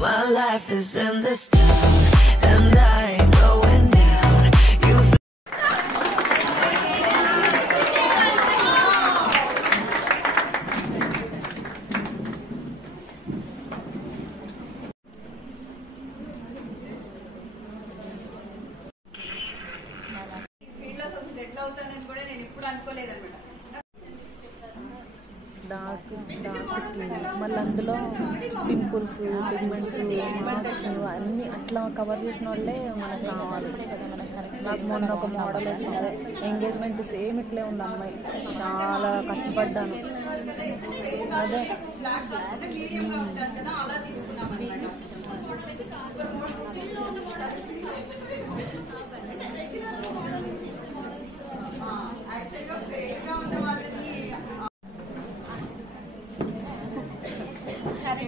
My life is in this town, and I ain't going down. You settle అవుతానని కూడా నేను ఇప్పుడు అనుకోలేదన్నమాట. Dark skin మళ్ళీ అందులో పింపుల్స్ పిగ్మెంట్స్ మార్క్స్ అన్నీ అట్లా కవర్ చేసిన వాళ్ళే మనకు కావాలి. నాకు మొన్న ఒక మోడల్ వచ్చింది, ఎంగేజ్మెంట్ సేమ్ ఇట్లే ఉంది అమ్మాయి. చాలా కష్టపడ్డాను. అదే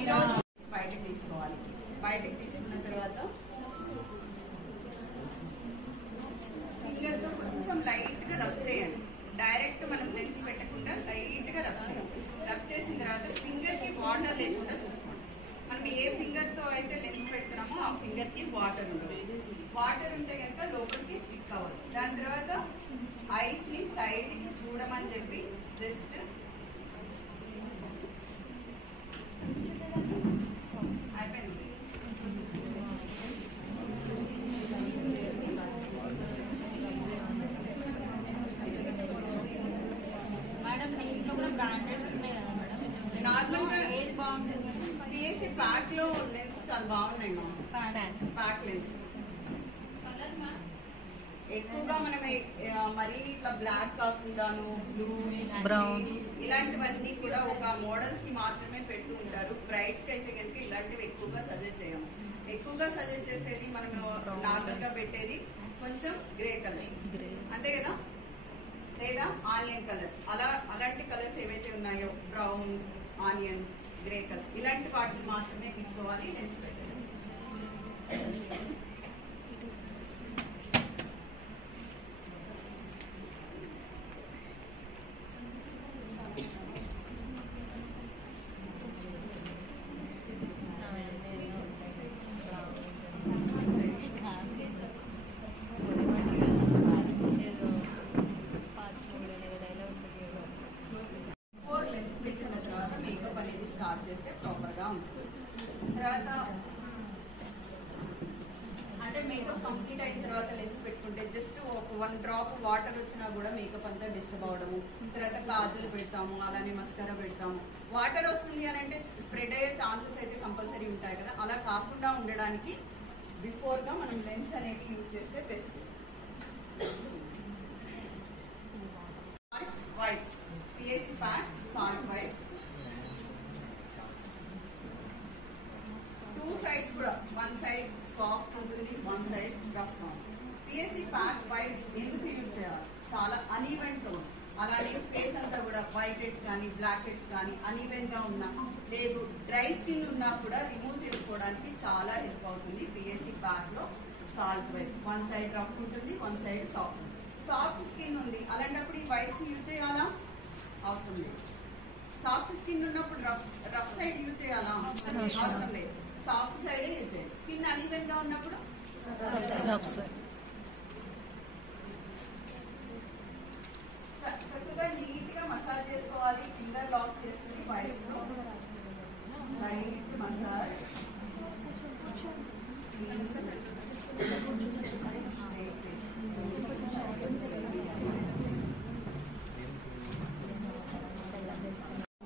ఈరోజు బయటకు తీసుకోవాలి. బయటకు తీసుకున్న తర్వాత ఫింగర్తో కొంచెం లైట్ గా రబ్ చేయండి. డైరెక్ట్ మనం లెన్స్ పెట్టకుండా లైట్ గా రబ్ చేయండి. రబ్ చేసిన తర్వాత ఫింగర్ కి వాటర్ లేకుండా చూసుకోండి. మనం ఏ ఫింగర్ తో అయితే లెన్స్ పెడుతున్నామో ఆ ఫింగర్ కి వాటర్ ఉంటుంది. వాటర్ ఉంటే కనుక లోపలికి స్టిక్ అవ్వదు. దాని తర్వాత ఐస్ ని సైడ్ కి చూడమని చెప్పి జస్ట్ అయిపోయింది. నార్మల్ గా ఏది బాగుంటుంది? పిఎస్సి ప్యాక్ లో లెన్స్ చాలా బాగున్నాయి. ప్యాక్ లెన్స్ ఎక్కువగా మనం మరీ ఇట్లా బ్లాక్ కాకుండాను బ్లూ బ్రౌన్ ఇలాంటివన్నీ కూడా ఒక మోడల్స్ కి మాత్రమే పెడుతూ ఉంటారు. బ్రైడ్స్ కి అయితే కనుక ఇలాంటివి ఎక్కువగా సజెస్ట్ చేయము. ఎక్కువగా సజెస్ట్ చేసేది మనం నార్మల్ గా పెట్టేది కొంచెం గ్రే కలర్, అంతే కదా, లేదా ఆనియన్ కలర్. అలాంటి కలర్స్ ఏవైతే ఉన్నాయో బ్రౌన్, ఆనియన్, గ్రే కలర్ ఇలాంటి వాటిని మాత్రమే తీసుకోవాలి లెన్స్ పెట్టాలి. స్టార్ట్ చేస్తే ప్రాపర్ గా ఉంటుంది. తర్వాత అంటే మేకప్ కంప్లీట్ అయిన తర్వాత లెన్స్ పెట్టుకుంటే జస్ట్ ఒక 1 డ్రాప్ వాటర్ వచ్చినా కూడా మేకప్ అంతా డిస్టర్బ్ అవడము. తర్వాత కాజల్ పెడతాము, అలానే మస్కారా పెడతాము. వాటర్ వస్తుంది అని అంటే స్ప్రెడ్ అయ్యే ఛాన్సెస్ అయితే కంపల్సరీ ఉంటాయి కదా. అలా కాకుండా ఉండడానికి బిఫోర్ గా మనం లెన్స్ అనేవి యూజ్ చేస్తే best. Wipes, PSC pack, salt wipes, 2 sides కూడా, 1 సైడ్ సాఫ్ట్ ఉంటుంది, 1 సైడ్ రఫ్ గా ఉంటుంది. పిఎస్సి ప్యాక్ వైప్స్ ఎందుకు యూజ్ చేయాలి? చాలా అన్ఈవెన్ టోన్, అలానే ఫేస్ అంతా కూడా వైట్ హెడ్స్ కానీ బ్లాక్ హెడ్స్ కానీ అన్ఈవెన్ గా ఉన్నా, లేదు డ్రై స్కిన్ ఉన్నా కూడా రిమూవ్ చేసుకోవడానికి చాలా హెల్ప్ అవుతుంది. పిఎస్సి ప్యాక్ లో సాల్ట్ వైప్ 1 సైడ్ రఫ్ ఉంటుంది, 1 సైడ్ సాఫ్ట్. సాఫ్ట్ స్కిన్ ఉంది అలాంటప్పుడు ఈ వైప్స్ యూజ్ చేయాలా? అవసరం లేదు. సాఫ్ట్ స్కిన్ ఉన్నప్పుడు రఫ్ సైడ్ యూజ్ చేయాలా? అవసరం లేదు. సాఫ్ట్ సైడే యూజ్ చేయండి. స్కిన్ అన్ఈవెన్ గా ఉన్నప్పుడు చక్కగా నీట్ గా మసాజ్ చేసుకోవాలి. ఫింగర్ లాక్ చేసుకుని వైప్స్ లైట్ మసాజ్.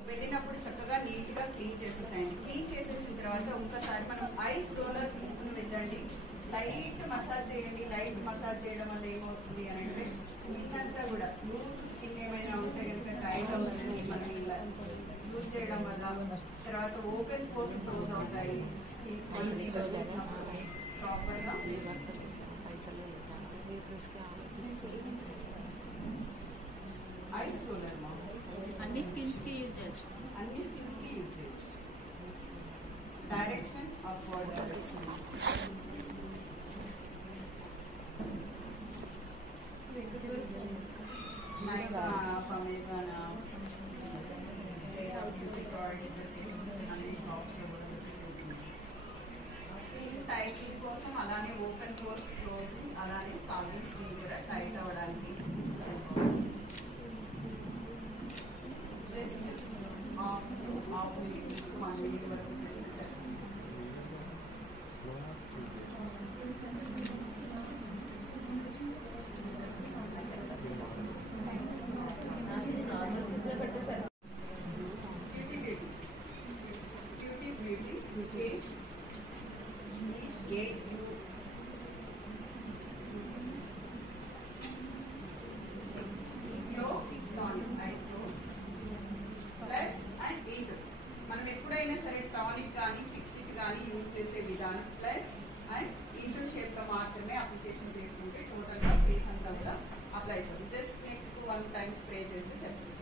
వెళ్ళినప్పుడు చక్కగా నీట్ గా క్లీన్ చేసేసాయండి. క్లీన్ చేసేసిన తర్వాత ఒకసారి మనం ఐస్ రోలర్ తీసుకుని వెళ్ళండి. లైట్ మసాజ్ చేయండి. లైట్ మసాజ్ చేయడం వల్ల ఏమవుతుంది అని అంటే స్కిన్ అంతా కూడా లూజ్ స్కిన్ ఏమైనా ఉంటే కనుక టైట్ అవుతుంది. మనం ఇలా లూజ్ చేయడం వల్ల తర్వాత ఓపెన్ పోర్స్ క్లోజ్ అవుతాయి. ప్రాపర్ గా ఐస్ రోలర్ అన్ని స్కిన్స్ కి యూజ్ చేయొచ్చు. అన్ని స్కిన్స్ కి యూజ్ చేయొచ్చు. డైరెక్షన్ ఆఫ్ వాటర్ అమెజాన్ లేదా ప్రోడక్ట్స్ అన్ని షాప్స్ లో కూడా అలానే ఓపెన్ పోర్స్ క్లోజింగ్, అలానే సాల్వింగ్ స్కిన్ కూడా టైట్ అవ్వడానికి జస్ట్ హాఫ్ మినిట్ 1 మినిట్ వరకు చేస్తే సరే. మనం ఎప్పుడైనా సరే టానిక్ కానీ ఫిక్సిట్ కానీ యూజ్ చేసే విధానం ప్లస్ అండ్ ఇంటూ షేప్ లో మాత్రమే అప్లికేషన్ చేసుకుంటే టోటల్ గా ఫేస్ అంతా కూడా అప్లై అవుతుంది. జస్ట్ నెక్ 1 టైం స్ప్రే చేస్తే సరిపోతుంది.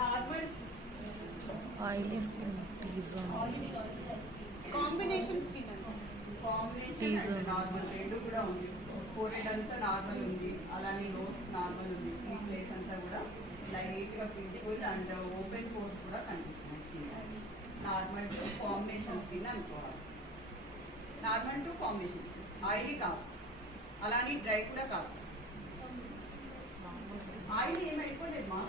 Normal oily skin combination skin combination normal రెండు కూడా ఉంది. ఫోరెడ్ అంతా నార్మల్ ఉంది, అలానే నోస్ నార్మల్ ఉంది. ఈ ప్లేస్ అంతా కూడా లైట్ గా బ్యూటిఫుల్ అండ్ ఓపెన్ పోర్స్ కూడా కనిపిస్తుంది. Skin normal to combination skin అనుకోవాలి. Normal to combination skin, oily కాదు, అలానే డ్రై కూడా కాదు. ఆయిల్ ఏమైపోలేదు మా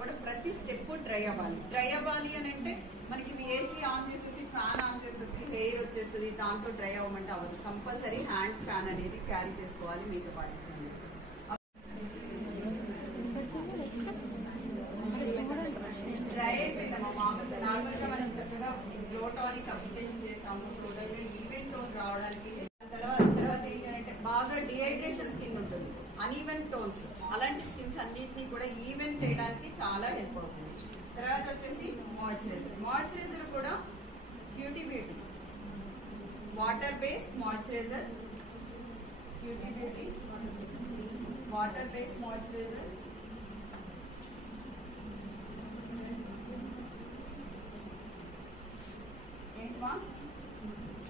కూడా ప్రతి స్టెప్ డ్రై అవ్వాలి. డ్రై అవ్వాలి అని అంటే మనకి ఏసీ ఆన్ చేసేసి ఫ్యాన్ ఆన్ చేసేసి హెయిర్ వచ్చేస్తుంది, దాంతో డ్రై అవ్వమంటే అవ్వదు. కంపల్సరీ హ్యాండ్ ఫ్యాన్ అనేది క్యారీ చేసుకోవాలి మీతో పాటు. డ్రై అయిపోయిందమ్మా మామూలుగా నార్మల్గా మనం చక్కగా గ్లో టానిక్ అప్లికేషన్ చేసాము. టోటల్గా ఈవెన్ టోన్ రావడానికి తర్వాత ఏంటంటే బాగా డిహైడ్రేషన్ స్కిన్ ఉంటుంది, అన్ఈవెన్ టోన్స్, అలాంటి స్కిన్స్ అన్నింటినీ కూడా ఈవెన్ చేయడానికి చాలా హెల్ప్ అవుతుంది. తర్వాత వచ్చేసి మాయిశ్చరైజర్ కూడా beauty water based moisturiser, water based moisturiser. ఏంటమ్మా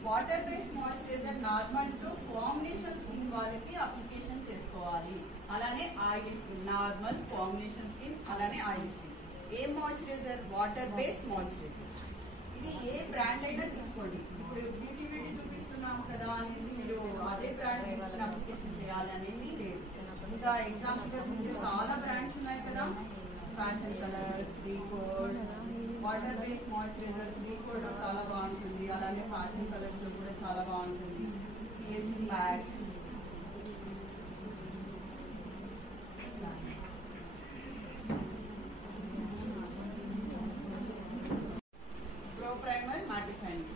water based moisturiser normal to combination skin వాళ్ళకి అప్లికేషన్ చేసుకోవాలి. అలానే oily skin, normal, combination skin, అలానే ఆయిలీ స్కిన్. ఏ మాయిశ్చరైజర్? Water based moisturiser. ఇది ఏ బ్రాండ్ అయినా తీసుకోండి. ఇప్పుడు బ్యూటీ చూపిస్తున్నాం కదా అనేసి మీరు అదే బ్రాండ్ తీసుకుని అప్లికేషన్ చేయాలి అనేది లేదు. ఇంకా ఎగ్జాంపుల్ గా చూస్తే చాలా బ్రాండ్స్ ఉన్నాయి కదా, fashion colours, Recode, water based moisturisers Recode చాలా బాగుంటుంది. అలానే ఫ్యాషన్ కలర్స్ కూడా చాలా బాగుంటుంది. PSC pack, pro primer, mattifying.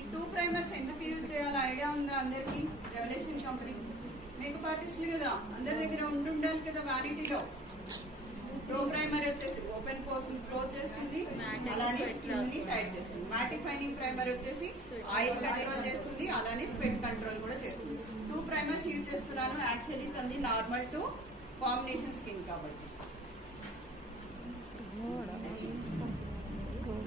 ఈ 2 ప్రైమర్స్ ఎందుకు యూజ్ చేయాలో ఐడియా ఉందా అందరికి? రెవల్యూషన్ కంపెనీ మేకప్ ఆర్టిస్టులు కదా, అందరి దగ్గర ఉండాలి కదా వ్యానిటీలో. ప్రో ప్రైమర్ వచ్చేసి ఓపెన్ పోర్స్ క్లోజ్ చేస్తుంది, అలానే స్కిన్ ని టైట్ చేస్తుంది. మ్యాటిఫైయింగ్ ప్రైమర్ వచ్చేసి ఆయిల్ కంట్రోల్ చేస్తుంది, అలానే స్వెట్ కంట్రోల్ కూడా చేస్తుంది. 2 ప్రైమర్స్ యూజ్ చేస్తున్నాను. యాక్చువల్లీ తనది నార్మల్ టు కాంబినేషన్ స్కిన్ కాబట్టి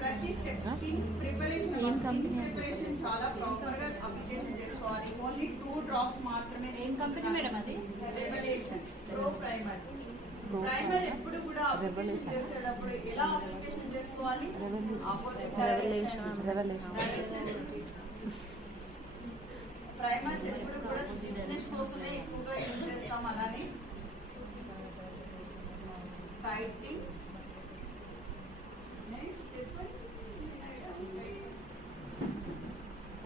ప్రతి స్టెప్ స్కిన్ ప్రిపరేషన్ చాలా ప్రాపర్ గా అప్లికేషన్ చేసుకోవాలి. ఓన్లీ 2 డ్రాప్స్ మాత్రమే. ఏం కంపెనీ మేడం అది? Revolution pro primer. ప్రైమర్ ఎప్పుడు కూడా అప్లికేషన్ చేసేటప్పుడు ఎలా అప్లికేషన్ చేసుకోవాలి? Opposite direction. ప్రైమర్స్ ఎప్పుడు కూడా స్టిఫ్నెస్ కోసమే ఎక్కువగా యూజ్ చేస్తాం. అలానే టైటింగ్,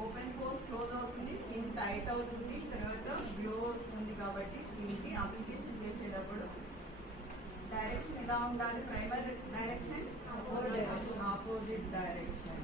ఓపెన్ పోర్స్ క్లోజ్ అవుతుంది, స్కిన్ టైట్ అవుతుంది, తర్వాత గ్లో వస్తుంది. కాబట్టి స్కిన్ కి అప్లికేషన్ చేసేటప్పుడు డైరెక్షన్ ఎలా ఉండాలి? Primer direction opposite direction.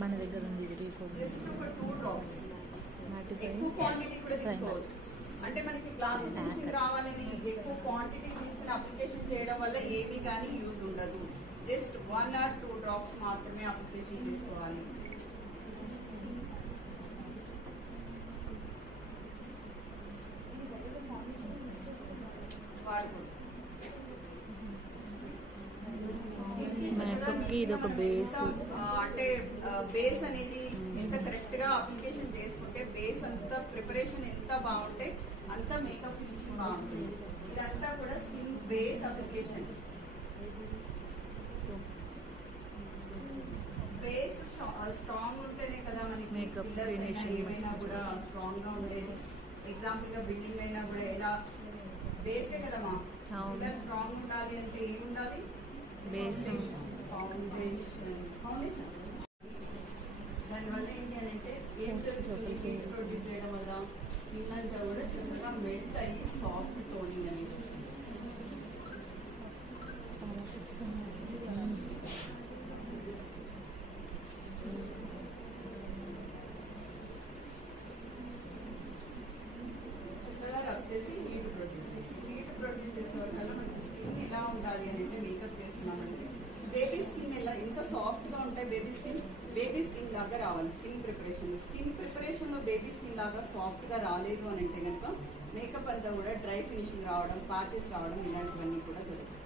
మన దగ్గర ఉంది ఎక్కువ క్వాంటిటీ కూడా తీసుకోవచ్చు. అంటే మనకి గ్లాస్ ఫినిషింగ్ రావాలని ఎక్కువ క్వాంటిటీ తీసుకుని అప్లికేషన్ చేయడం వల్ల ఏమీ కానీ యూజ్ ఉండదు. జస్ట్ 1 or 2 డ్రాప్స్ మాత్రమే అప్లికేషన్ చేసుకోవాలి. మేకప్కి ఇది ఒక బేస్. అంటే బేస్ అనేది ఎంత కరెక్ట్ గా అప్లికేషన్ చేసుకుంటే బేస్ అంతా ప్రిపరేషన్ ఎంత బాగుంటే అంత మేకప్ ఫినిషింగ్ బాగుంటుంది. ఇదంతా కూడా skin base application. Base strong ఉంటేనే కదా మనకి Makeup పిల్లర్స్ అయినా finishing ఏమైనా కూడా స్ట్రాంగ్ గా ఉండేది. ఎగ్జాంపుల్ గా బిల్డింగ్ అయినా కూడా ఎలా బేసే కదమ్మా. అవును. పిల్లర్ స్ట్రాంగ్ ఉండాలి అంటే ఏం ఉండాలి? బేస్. ఫౌండేషన్. దానివల్ల ఏంటి అని అంటే ఏం జరుగుతుంది? హీట్ ప్రొడ్యూస్ చేయడం వల్ల స్కిన్ అంతా కూడా చక్కగా మెల్ట్ అయ్యి సాఫ్ట్ టోనింగ్ అనేది. చక్కగా రబ్ చేసి హీట్ ప్రొడ్యూస్ చేసే వరకు మనకి స్కిన్ ఎలా ఉండాలి అని అంటే మేకప్ చేస్తున్నామంటే బేబీ స్కిన్ ఎలా ఎంత సాఫ్ట్ గా ఉంటాయి. బేబీ స్కిన్ లాగా రావాలి. స్కిన్ ప్రిపరేషన్ లో బేబీ స్కిన్ లాగా సాఫ్ట్ గా రాలేదు అని అంటే కనుక మేకప్ అంతా కూడా డ్రై ఫినిషింగ్ రావడం, ప్యాచెస్ రావడం ఇలాంటివన్నీ కూడా జరుగుతాయి.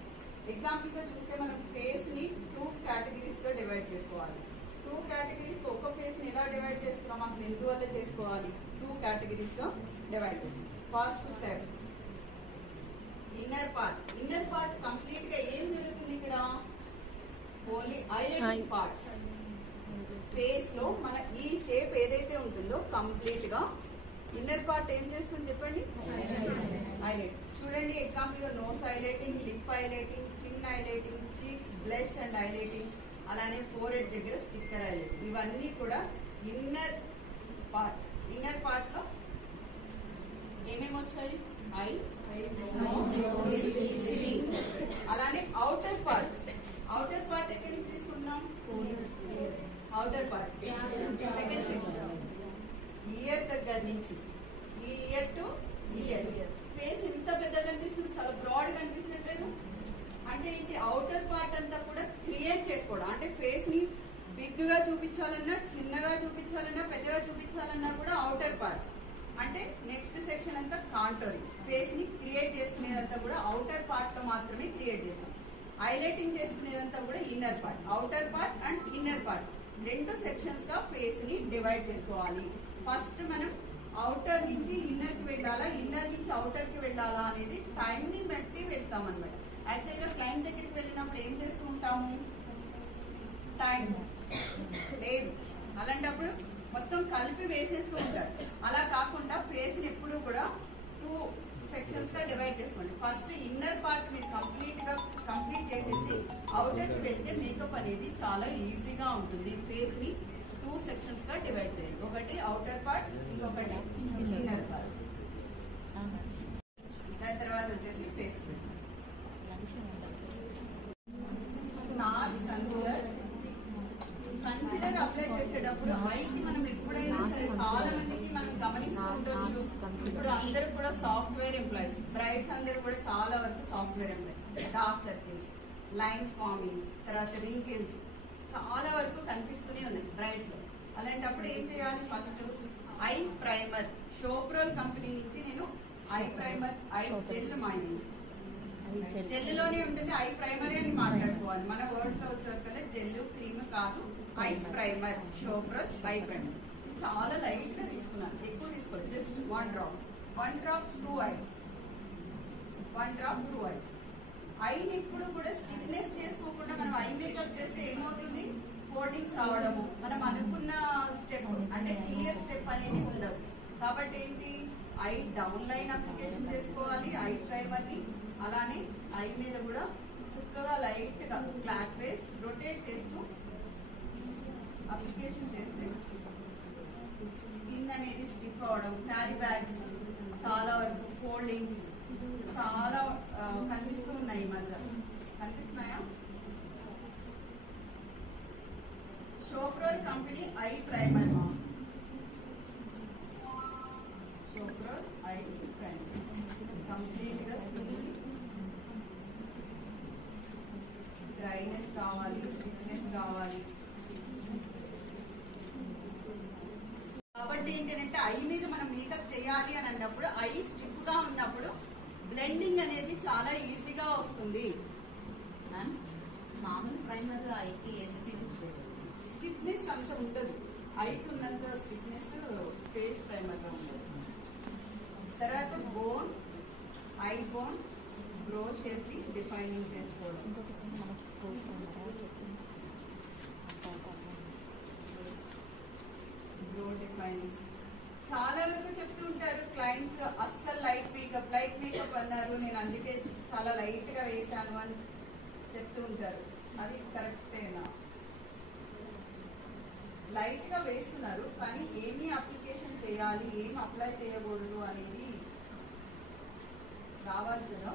ఎగ్జాంపుల్ గా చూస్తే మనం ఫేస్ ని 2 కేటగిరీస్ గా డివైడ్ చేసుకోవాలి. 2 కేటగిరీస్ ఒక ఫేస్ ని ఎలా డివైడ్ చేస్తున్నాం, అసలు ఎందువల్ల చేసుకోవాలి? 2 కేటగిరీస్ గా డివైడ్ చేస్తాం. First step inner part complete గా ఏం జరుగుతుంది ఇక్కడ? Only islet parts. ఫేస్ లో మన ఈ షేప్ ఏదైతే ఉంటుందో కంప్లీట్ గా ఇన్నర్ పార్ట్ ఏం చేస్తుంది చెప్పండి? హైలైట్. చూడండి ఎగ్జాంపుల్ గా నోస్ హైలైటింగ్, లిప్ హైలైటింగ్, చిన్ highlighting, cheeks blush and highlighting, అలానే ఫోర్ హెడ్ దగ్గర స్టిక్కర్ హైలైటింగ్. ఇవన్నీ కూడా ఇన్నర్ పార్ట్ లో ఏమేమి వచ్చాయి? ఐ, అలానే అవుటర్ పార్ట్ ఎక్కడి నుంచి తీసుకున్నాం? Outer part second section. Year దగ్గర నుంచి ఈ ఇయర్ టు ఇయర్. ఫేస్ ఎంత పెద్దగా కనిపిస్తుంది? చాలా బ్రాడ్ కనిపించట్లేదు. అంటే ఏంటి? అవుటర్ పార్ట్ అంతా కూడా క్రియేట్ చేసుకోవడం. అంటే ఫేస్ ని బిగ్ గా చూపించాలన్నా, చిన్నగా చూపించాలన్నా, పెద్దగా చూపించాలన్నా కూడా అవుటర్ పార్ట్. అంటే నెక్స్ట్ సెక్షన్ అంతా కాంటోరింగ్. ఫేస్ ని క్రియేట్ చేసుకునేదంతా కూడా అవుటర్ పార్ట్ లో మాత్రమే క్రియేట్ చేస్తాం. హైలైటింగ్ చేసుకునేదంతా కూడా inner part. Outer part and inner part 2 sections గా ఫేస్ ని డివైడ్ చేసుకోవాలి. ఫస్ట్ మనం అవుటర్ నుంచి ఇన్నర్ కి వెళ్ళాలా, ఇన్నర్ నుంచి అవుటర్ కి వెళ్ళాలా అనేది టైం ని బట్టి వెళ్తాం అనమాట. యాక్చువల్ గా క్లయింట్ దగ్గరికి వెళ్ళినప్పుడు ఏం చేస్తూ ఉంటాము? టైం లేదు, అలాంటప్పుడు మొత్తం కలిపి వేసేస్తూ ఉంటారు. అలా కాకుండా ఫేస్ ని ఎప్పుడు కూడా 2 సెక్షన్స్ గా డివైడ్ చేసుకోండి. ఫస్ట్ ఇన్నర్ పార్ట్ మీరు కంప్లీట్ చేసేసి అవుటర్ కి వెళ్తే మేకప్ అనేది చాలా ఈజీగా ఉంటుంది. ఫేస్ ని 2 సెక్షన్స్ గా డివైడ్ చేయండి. ఒకటి అవుటర్ పార్ట్, ఇంకొకటి ఇన్నర్ పార్ట్. దాని తర్వాత వచ్చేసి ఫేస్ కన్సిలర్ అప్లై చేసేటప్పుడు ఐకి మనం ఎప్పుడైనా సరే చాలా మందికి మనం గమనిస్తూ ఉండొచ్చు. ఇప్పుడు అందరూ కూడా సాఫ్ట్వేర్ ఎంప్లాయీస్, బ్రైడ్స్ అందరూ కూడా చాలా వరకు software employees. Dark circles, lines forming, తర్వాత రింకిల్స్ చాలా వరకు కనిపిస్తూనే ఉన్నాయి బ్రైడ్స్ లో. అలాంటప్పుడు ఏం చేయాలి? ఫస్ట్ ఐ ప్రైమర్, షోప్రోల్ కంపెనీ నుంచి నేను ఐ ప్రైమర్, ఐ జెల్ మాయింది. జెల్ లోనే ఉంటుంది, ఐ ప్రైమర్ అని మాట్లాడుకోవాలి. మన వర్డ్స్ లో వచ్చేవరకల్లా జెల్ క్రీమ్ కాదు, ఐ ప్రైమర్, షోప్రోల్ ఐ ప్రైమర్. చాలా లైట్ గా తీసుకున్నాను, ఎక్కువ తీసుకోవాలి. Just 1 drop 2 ice. ఐని ఇప్పుడు కూడా స్టిఫ్నెస్ చేసుకోకుండా మనం ఐ మేకప్ చేస్తే ఏమవుతుంది? ఫోల్డింగ్స్ రావడము, మనం అనుకున్న స్టెప్ అంటే క్లియర్ స్టెప్ అనేది ఉండదు. కాబట్టి ఏంటి? ఐ డౌన్ లైన్ అప్లికేషన్ చేసుకోవాలి ఐ ప్రైమర్ ని. అలానే ఐ మీద కూడా చక్కగా లైట్ గా క్లాక్ వేస్ రొటేట్ చేస్తూ అప్లికేషన్ చేస్తే స్కిన్ అనేది స్టిఫ్ అవడం, క్యారీ బ్యాగ్స్ చాలా వరకు, ఫోల్డింగ్స్ చాలా కనిపిస్తూ ఉన్నాయి. ఈ మధ్య కనిపిస్తున్నాయా? షోప్రోల్ కంపెనీ ఐ ప్రైమర్, షోప్రోల్ ఐ ప్రైమర్ కంప్లీట్ గా స్కిన్ డ్రైనెస్ రావాలి, స్టిఫ్నెస్ రావాలి. కాబట్టి ఏంటంటే ఐ మీద మనం మేకప్ చేయాలి అని అన్నప్పుడు ఐ స్టిఫ్ గా ఉన్నప్పుడు బ్లెండింగ్ అనేది చాలా ఈజీగా వస్తుంది. మామూలు ప్రైమర్ ఐకి ఎందుకు యూజ్ చేయలేదు? స్టిఫ్నెస్ అంత ఉండదు, ఐకి ఉన్నంత స్టిఫ్నెస్ ఫేస్ ప్రైమర్ లో ఉండదు. తర్వాత బోన్, ఐ బోన్, బ్రో చేసి డిఫైనింగ్ చేసుకోవడం. బ్రో డిఫైనింగ్ చాలా వరకు చెప్తూ ఉంటారు క్లయింట్స్, అస్సలు లైట్ మేకప్ అన్నారు, నేను అందుకే చాలా లైట్ గా వేసాను అని చెప్తూ ఉంటారు. అది కరెక్టేనా? లైట్ గా వేస్తున్నారు కానీ ఏమి అప్లికేషన్ చేయాలి, ఏం అప్లై చేయకూడదు అనేది రావాలి కదా.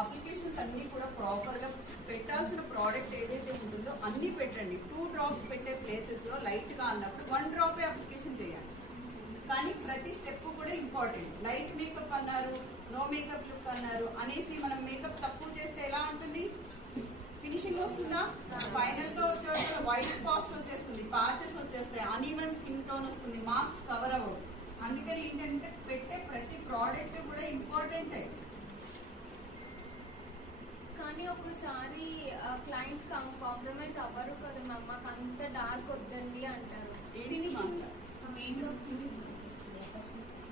అప్లికేషన్స్ అన్ని కూడా ప్రాపర్ గా పెట్టాల్సిన ప్రోడక్ట్ ఏదైతే ఉంటుందో అన్ని పెట్టండి. 2 డ్రాప్స్ పెట్టే ప్లేసెస్ లో లైట్ గా అన్నప్పుడు 1 డ్రాపే అప్లికేషన్ చేయాలి. కానీ ప్రతి స్టెప్ కూడా ఇంపార్టెంట్. లైట్ మేకప్ అన్నారు, నో మేకప్ లుక్ అన్నారు అనేసి మనం మేకప్ తక్కువ చేస్తే ఎలా ఉంటుంది? ఫినిషింగ్ వస్తుందా? ఫైనల్ గా వచ్చే వైట్ కాస్ట్ వచ్చేస్తుంది, ప్యాచెస్ వచ్చేస్తాయి, అన్ఈవెన్ స్కిన్ టోన్ వస్తుంది, మార్క్స్ కవర్ అవ్వవు. అందుకని ఏంటంటే పెట్టే ప్రతి ప్రోడక్ట్ కూడా ఇంపార్టెంట్. కానీ ఒకసారి క్లయింట్స్ కాంప్రమైజ్ అవ్వరు కదా మ్యామ్, మాకు అంత డార్క్ వద్దండి అంటారు. ఫినిషింగ్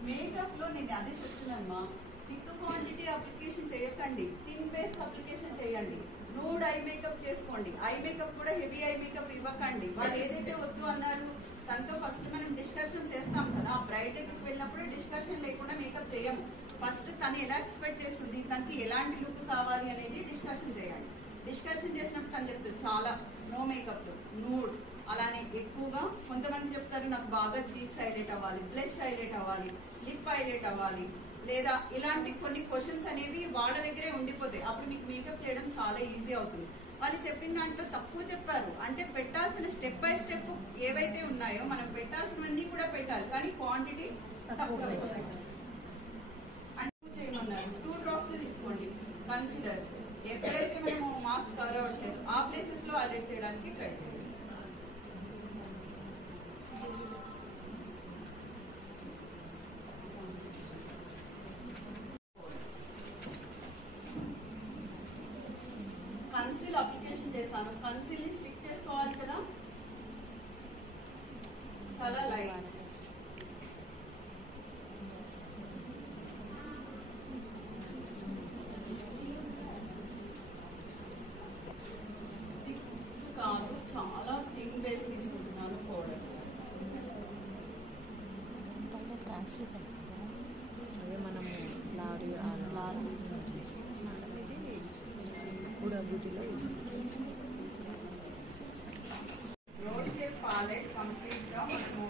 మేకప్ లో నేను అదే చెప్తున్నానమ్మా, థిక్ క్వాంటిటీ అప్లికేషన్ చేయకండి, థిన్ బేస్ అప్లికేషన్ చేయండి. నూడ్ ఐ మేకప్ చేసుకోండి. ఐ మేకప్ కూడా హెవీ ఐ మేకప్ ఇవ్వకండి. వాళ్ళు ఏదైతే వద్దు అన్నారు తనతో ఫస్ట్ మనం డిస్కషన్ చేస్తాం కదా. బ్రైట్ దగ్గరికి వెళ్ళినప్పుడు డిస్కషన్ లేకుండా మేకప్ చేయము. ఫస్ట్ తను ఎలా ఎక్స్పెక్ట్ చేస్తుంది, తనకి ఎలాంటి లుక్ కావాలి అనేది డిస్కషన్ చేయండి. డిస్కషన్ చేసినప్పుడు తను చెప్తుంది చాలా నో మేకప్, నూడ్, అలానే ఎక్కువగా కొంతమంది చెప్తారు నాకు బాగా చీక్స్ హైలైట్ అవ్వాలి, బ్లష్ హైలైట్ అవ్వాలి, లిప్ హైలైట్ అవ్వాలి, లేదా ఇలాంటి కొన్ని క్వశ్చన్స్ అనేవి వాళ్ళ దగ్గరే ఉండిపోతాయి. అప్పుడు మీకు మేకప్ చేయడం చాలా ఈజీ అవుతుంది. వాళ్ళు చెప్పిన దాంట్లో తక్కువ చెప్పారు అంటే పెట్టాల్సిన స్టెప్ బై స్టెప్ ఏవైతే ఉన్నాయో మనం పెట్టాల్సినవన్నీ కూడా పెట్టాలి, కానీ క్వాంటిటీ తక్కువ చేయమన్నారు. 2 డ్రాప్స్ తీసుకోండి. కన్సిలర్ ఎక్కడైతే మేము మార్క్స్ కవర్ అవ్వట్లేదు ఆ ప్లేసెస్ లో హైలైట్ చేయడానికి ట్రై చేయండి. కన్సిల్ అప్లికేషన్ చేశాను, కన్సిల్ ని స్టిక్ చేసుకోవాలి కదా, చాలా లైట్. కాదు, చాలా థిన్ బేస్ తీసుకుంటున్నాను పౌడర్. అదే మనం లారీ కూడా బ్యూటీలో తీసుకుంటాం. రోడ్ షేప్ ప్యాలెట్ కంప్లీట్ గా మనము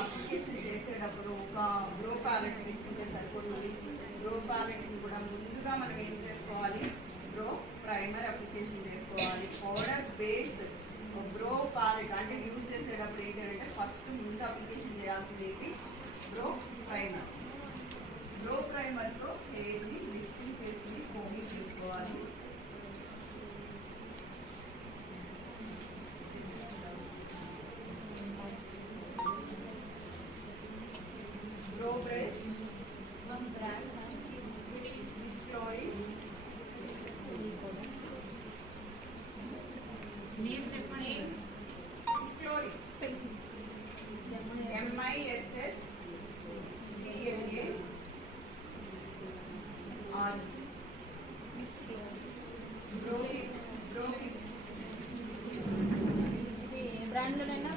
అప్లికేషన్ చేసేటప్పుడు ఒక బ్రో ప్యాలెట్ తీసుకుంటే సరిపోతుంది. బ్రో ప్యాలెట్ కూడా ముందుగా మనం ఏం చేసుకోవాలి, బ్రో ప్రైమర్ అప్లికేషన్ చేసుకోవాలి. పౌడర్ బేస్ బ్రో ప్యాలెట్ అంటే యూజ్ చేసేటప్పుడు ఏంటంటే ఫస్ట్ ముందు అప్లికేషన్ చేయాల్సింది ఏంటి, బ్రో ప్రైమర్. బ్రో ప్రైమర్ తో హెయిర్ ని లిఫ్టింగ్ చేసుకుని కోమింగ్ చేసుకోవాలి. బ్రో బ్రష్, స్టోరీ, నేమ్ చెప్పండి. స్టోరీ MISSCLA R ఏ బ్రాండ్లోనైనా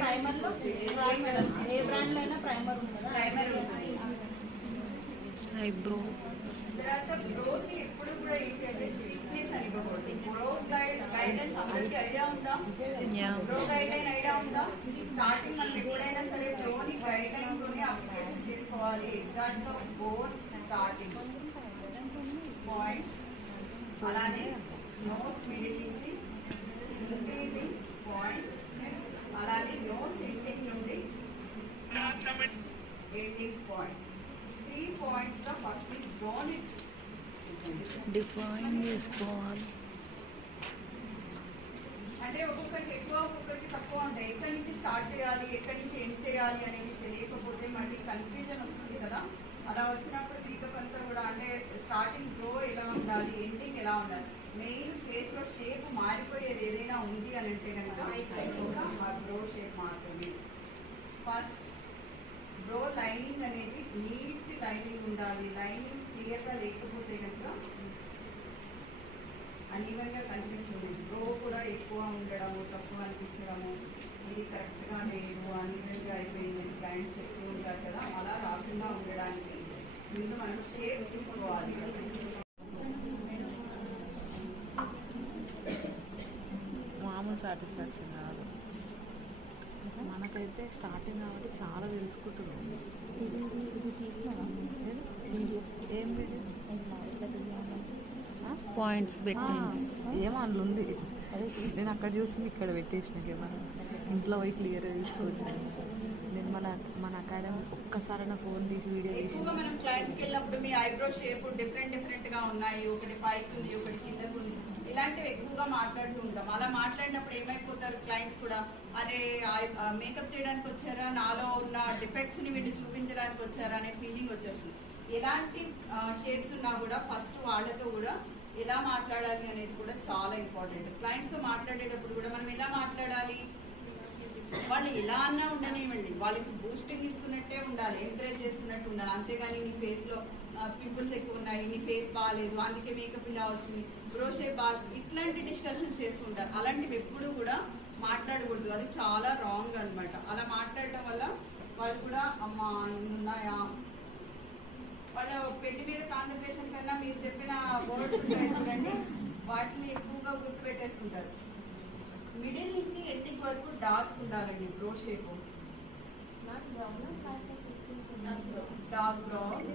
ప్రైమర్లో ఏ బ్రాండ్లో ప్రైమర్ ఉంటుందా? ప్రైమర్ ఐబ్రో తర్వాత బ్రోకి ఎప్పుడు కూడా ఏంటంటే థిక్నెస్ అని ఇవ్వకూడదు. బ్రో గైడెన్స్ అందరికి ఐడియా ఉందా? బ్రో గైడ్ లైన్ ఐడియా ఉందా? స్టార్టింగ్ మనం ఎప్పుడైనా సరే బ్రోని గైడ్ లైన్ తోనే అప్లికేషన్ చేసుకోవాలి. ఎగ్జాక్ట్ గా బోన్ స్టార్టింగ్ పాయింట్స్, అలానే నోస్ మిడిల్ నుంచి ఇంక్రీజింగ్ పాయింట్, అలానే నోస్ ఎండింగ్ నుండి ఎండింగ్ పాయింట్. 3 points గా ఫస్ట్ బ్రోని డిఫైన్ చేసుకోవాలి. స్టార్ట్ చేయాలి, ఎక్కడి నుంచి ఎండ్ చేయాలి అనేది తెలియకపోతే మళ్ళీ కన్ఫ్యూజన్ వస్తుంది కదా. అలా వచ్చినప్పుడు మేకప్ అంతా కూడా అంటే స్టార్టింగ్ బ్రో ఎలా ఉండాలి, ఎండింగ్ ఎలా ఉండాలి, మెయిన్ ఫేస్ లో షేప్ మారిపోయేది ఏదైనా ఉంది అని అంటే కనుక ఆ బ్రో షేప్ మాత్రమే. ఫస్ట్ బ్రో లైనింగ్ అనేది నీట్ లైనింగ్ ఉండాలి. లైనింగ్ క్లియర్ గా లేకపోతే కనుక అన్ఈవెన్ గా కనిపిస్తుంది. బ్రో కూడా ఎక్కువ ఉండడము, తక్కువ అనిపించడము, ఇది కరెక్ట్ గా లేదు, అన్ఈవెన్ గా అయిపోయిందని క్లయింట్స్ చెప్తూ ఉంటారు కదా. అలా రాకుండా ఉండడానికి ముందు మనం షేప్ తీసుకోవాలి. మామూలు సాటిస్ఫాక్షన్ కాదు మనకైతే స్టార్టింగ్ కాబట్టి చాలా తెలుసుకుంటున్నాం. ఇది తీసినా వీడియో ఏం వీడియో పాయింట్స్ పెట్టింది ఏమో అందులో ఉంది. అదే నేను అక్కడ చూసింది ఇక్కడ పెట్టేసిన కెమెరా. ఇంట్లో పోయి క్లియర్గా తీసుకోవచ్చు. నేను మన అకాడమీ ఒక్కసారైనా ఫోన్ తీసి వీడియో తీసి ఎక్కువగా మనం క్లయింట్స్కి వెళ్ళినప్పుడు మీ ఐబ్రో షేప్ డిఫరెంట్ గా ఉన్నాయి, ఒకటి పైకి ఉంది, ఒకటి కిందకు ఉంది, ఇలాంటివి ఎక్కువగా మాట్లాడుతూ ఉంటాం. అలా మాట్లాడినప్పుడు ఏమైపోతారు క్లయింట్స్ కూడా, అరే మేకప్ చేయడానికి వచ్చారా, నాలో ఉన్న డిఫెక్ట్స్ ని వీళ్ళు చూపించడానికి వచ్చారా అనే ఫీలింగ్ వచ్చేస్తుంది. ఎలాంటి షేప్స్ ఉన్నా కూడా ఫస్ట్ వాళ్ళతో కూడా ఎలా మాట్లాడాలి అనేది కూడా చాలా ఇంపార్టెంట్. క్లయింట్స్ తో మాట్లాడేటప్పుడు కూడా మనం ఎలా మాట్లాడాలి, వాళ్ళు ఎలా అన్నా ఉండనివ్వండి, వాళ్ళకి బూస్టింగ్ ఇస్తున్నట్టే ఉండాలి, ఎంకరేజ్ చేస్తున్నట్టు ఉండాలి. అంతేగాని నీ ఫేస్ లో పింపుల్స్ ఎక్కువ ఉన్నాయి, నీ ఫేస్ బాగాలేదు, అందుకే మేకప్ ఇలా వచ్చింది, బ్రో షేప్ బాగా, ఇట్లాంటి డిస్కషన్స్ చేస్తుంటారు. అలాంటివి ఎప్పుడు కూడా మాట్లాడకూడదు, అది చాలా రాంగ్ అన్నమాట. అలా మాట్లాడటం వల్ల వాళ్ళు కూడా అమ్మా ఇన్ని ఉన్నాయా, వాళ్ళ పెళ్లి మీద కాన్సన్ట్రేషన్ కన్నా మీరు చెప్పిన వర్డ్స్ ఉంటాయి చూడండి, వాటిని ఎక్కువగా గుర్తు పెట్టేసుకుంటారు. మిడిల్ నుంచి ఎండింగ్ వరకు డార్క్ ఉండాలండి bro shape. Dark brown,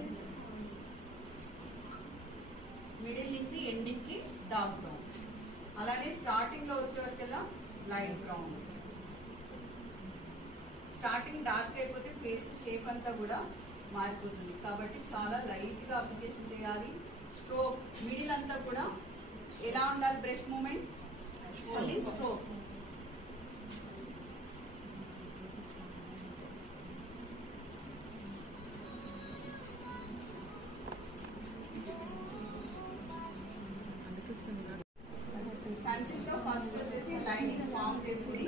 middle నుంచి ఎండింగ్ కి డార్క్ బ్రౌన్. అలానే స్టార్టింగ్ లో వచ్చే వరకల్లా లైట్ బ్రౌన్. స్టార్టింగ్ డార్క్ అయిపోతే ఫేస్ షేప్ అంతా కూడా మారిపోతుంది. కాబట్టి చాలా లైట్ గా అప్లికేషన్ చేయాలి. స్ట్రోక్ మిడిల్ అంతా కూడా ఎలా ఉండాలి, brush movement only stroke. Pencil తో ఫస్ట్ వచ్చేసి లైనింగ్ ఫామ్ చేసుకుని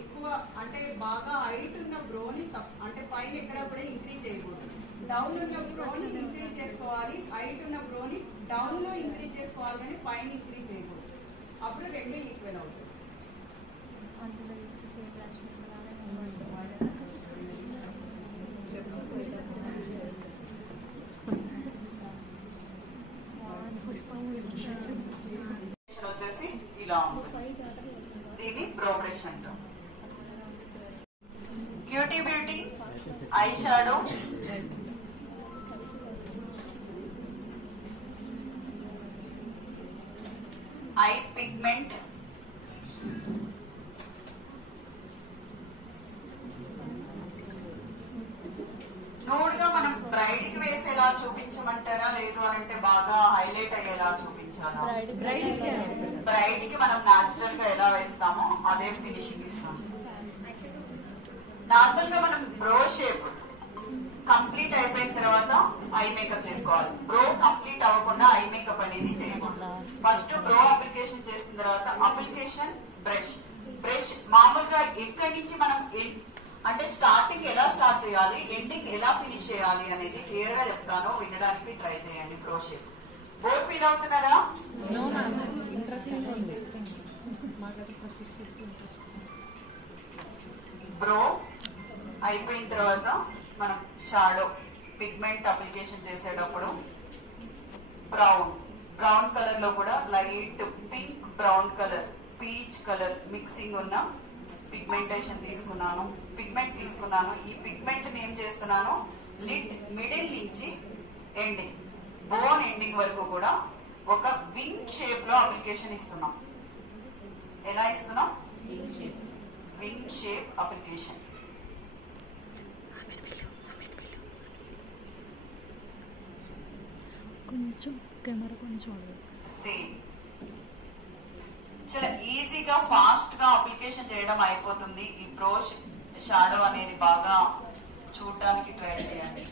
ఎక్కువ అంటే బాగా హైట్ ఉన్న బ్రోని అంటే పైన ఎక్కడ కూడా ఇంక్రీజ్ చేయకూడదు. డౌన్ ఉన్న బ్రోని ఇంక్రీజ్ చేసుకోవాలి, హైట్ ఉన్న బ్రోని డౌన్ లో ఇంక్రీజ్ చేసుకోవాలి, కానీ పైన ఇంక్రీజ్ చేయకూడదు. అప్పుడు రెండు ఈక్వల్ అవుతుంది. వచ్చేసి ఇలా ఉంటుంది, దీన్ని బ్రో బ్రష్ అంటాం. Cutie beauty eye shadow, eye pigment, nude గా మనం బ్రైడ్ కి వేసేలా చూపించమంటారా, లేదు అని అంటే బాగా హైలైట్ అయ్యేలా చూపించాలా? బ్రైడ్ కి మనం నాచురల్ గా ఎలా వేస్తామో అదే ఫినిషింగ్ ఇస్తాం. నార్మల్ గా మనం బ్రో షేప్ కంప్లీట్ అయిపోయిన తర్వాత ఐ మేకప్ చేసుకోవాలి. బ్రో కంప్లీట్ అవ్వకుండా ఐ మేకప్ అనేది చేయకూడదు. ఫస్ట్ బ్రో అప్లికేషన్ చేసిన తర్వాత అప్లికేషన్ బ్రష్. బ్రష్ మామూలుగా ఎక్కడి నుంచి మనం అంటే స్టార్టింగ్ ఎలా స్టార్ట్ చేయాలి, ఎండింగ్ ఎలా ఫినిష్ చేయాలి అనేది క్లియర్ గా చెప్తాను, వినడానికి ట్రై చేయండి. బ్రో షేప్ బోర్ ఫీల్ అవుతున్నారా? బ్రో అయిపోయిన తర్వాత మనం షాడో పిగ్మెంట్ అప్లికేషన్ చేసేటప్పుడు బ్రౌన్ కలర్ లో కూడా light pink brown colour, peach colour mixing ఉన్న పిగ్మెంటేషన్ తీసుకున్నాను, పిగ్మెంట్ తీసుకున్నాను. ఈ పిగ్మెంట్ ఏం చేస్తున్నాను, లిడ్ మిడిల్ నుంచి ఎండింగ్ బోన్ ఎండింగ్ వరకు కూడా ఒక వింగ్ షేప్ లో అప్లికేషన్ ఇస్తున్నాం. ఎలా ఇస్తున్నాం? Wing shape application. కొంచెం కెమెరా కొంచెం సేమ్ చాలా ఈజీగా ఫాస్ట్ గా అప్లికేషన్ చేయడం అయిపోతుంది. ఈ బ్రో షాడో అనేది బాగా చూడటానికి ట్రై చేయండి.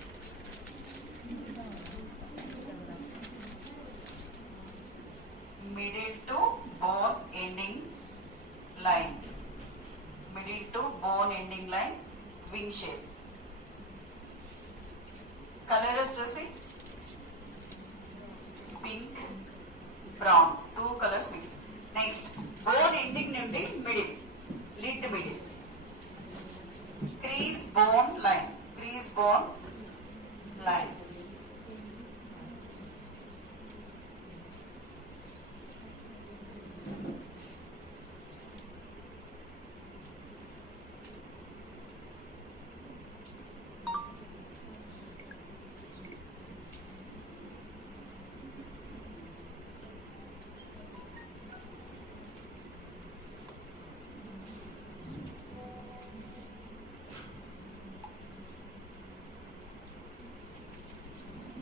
Middle to bone ending line, middle to bone ending line, wing shape. Colour వచ్చేసి pink, brown, 2 colours mix. Next bone ending నుండి middle, lid middle, crease bone line, crease bone line.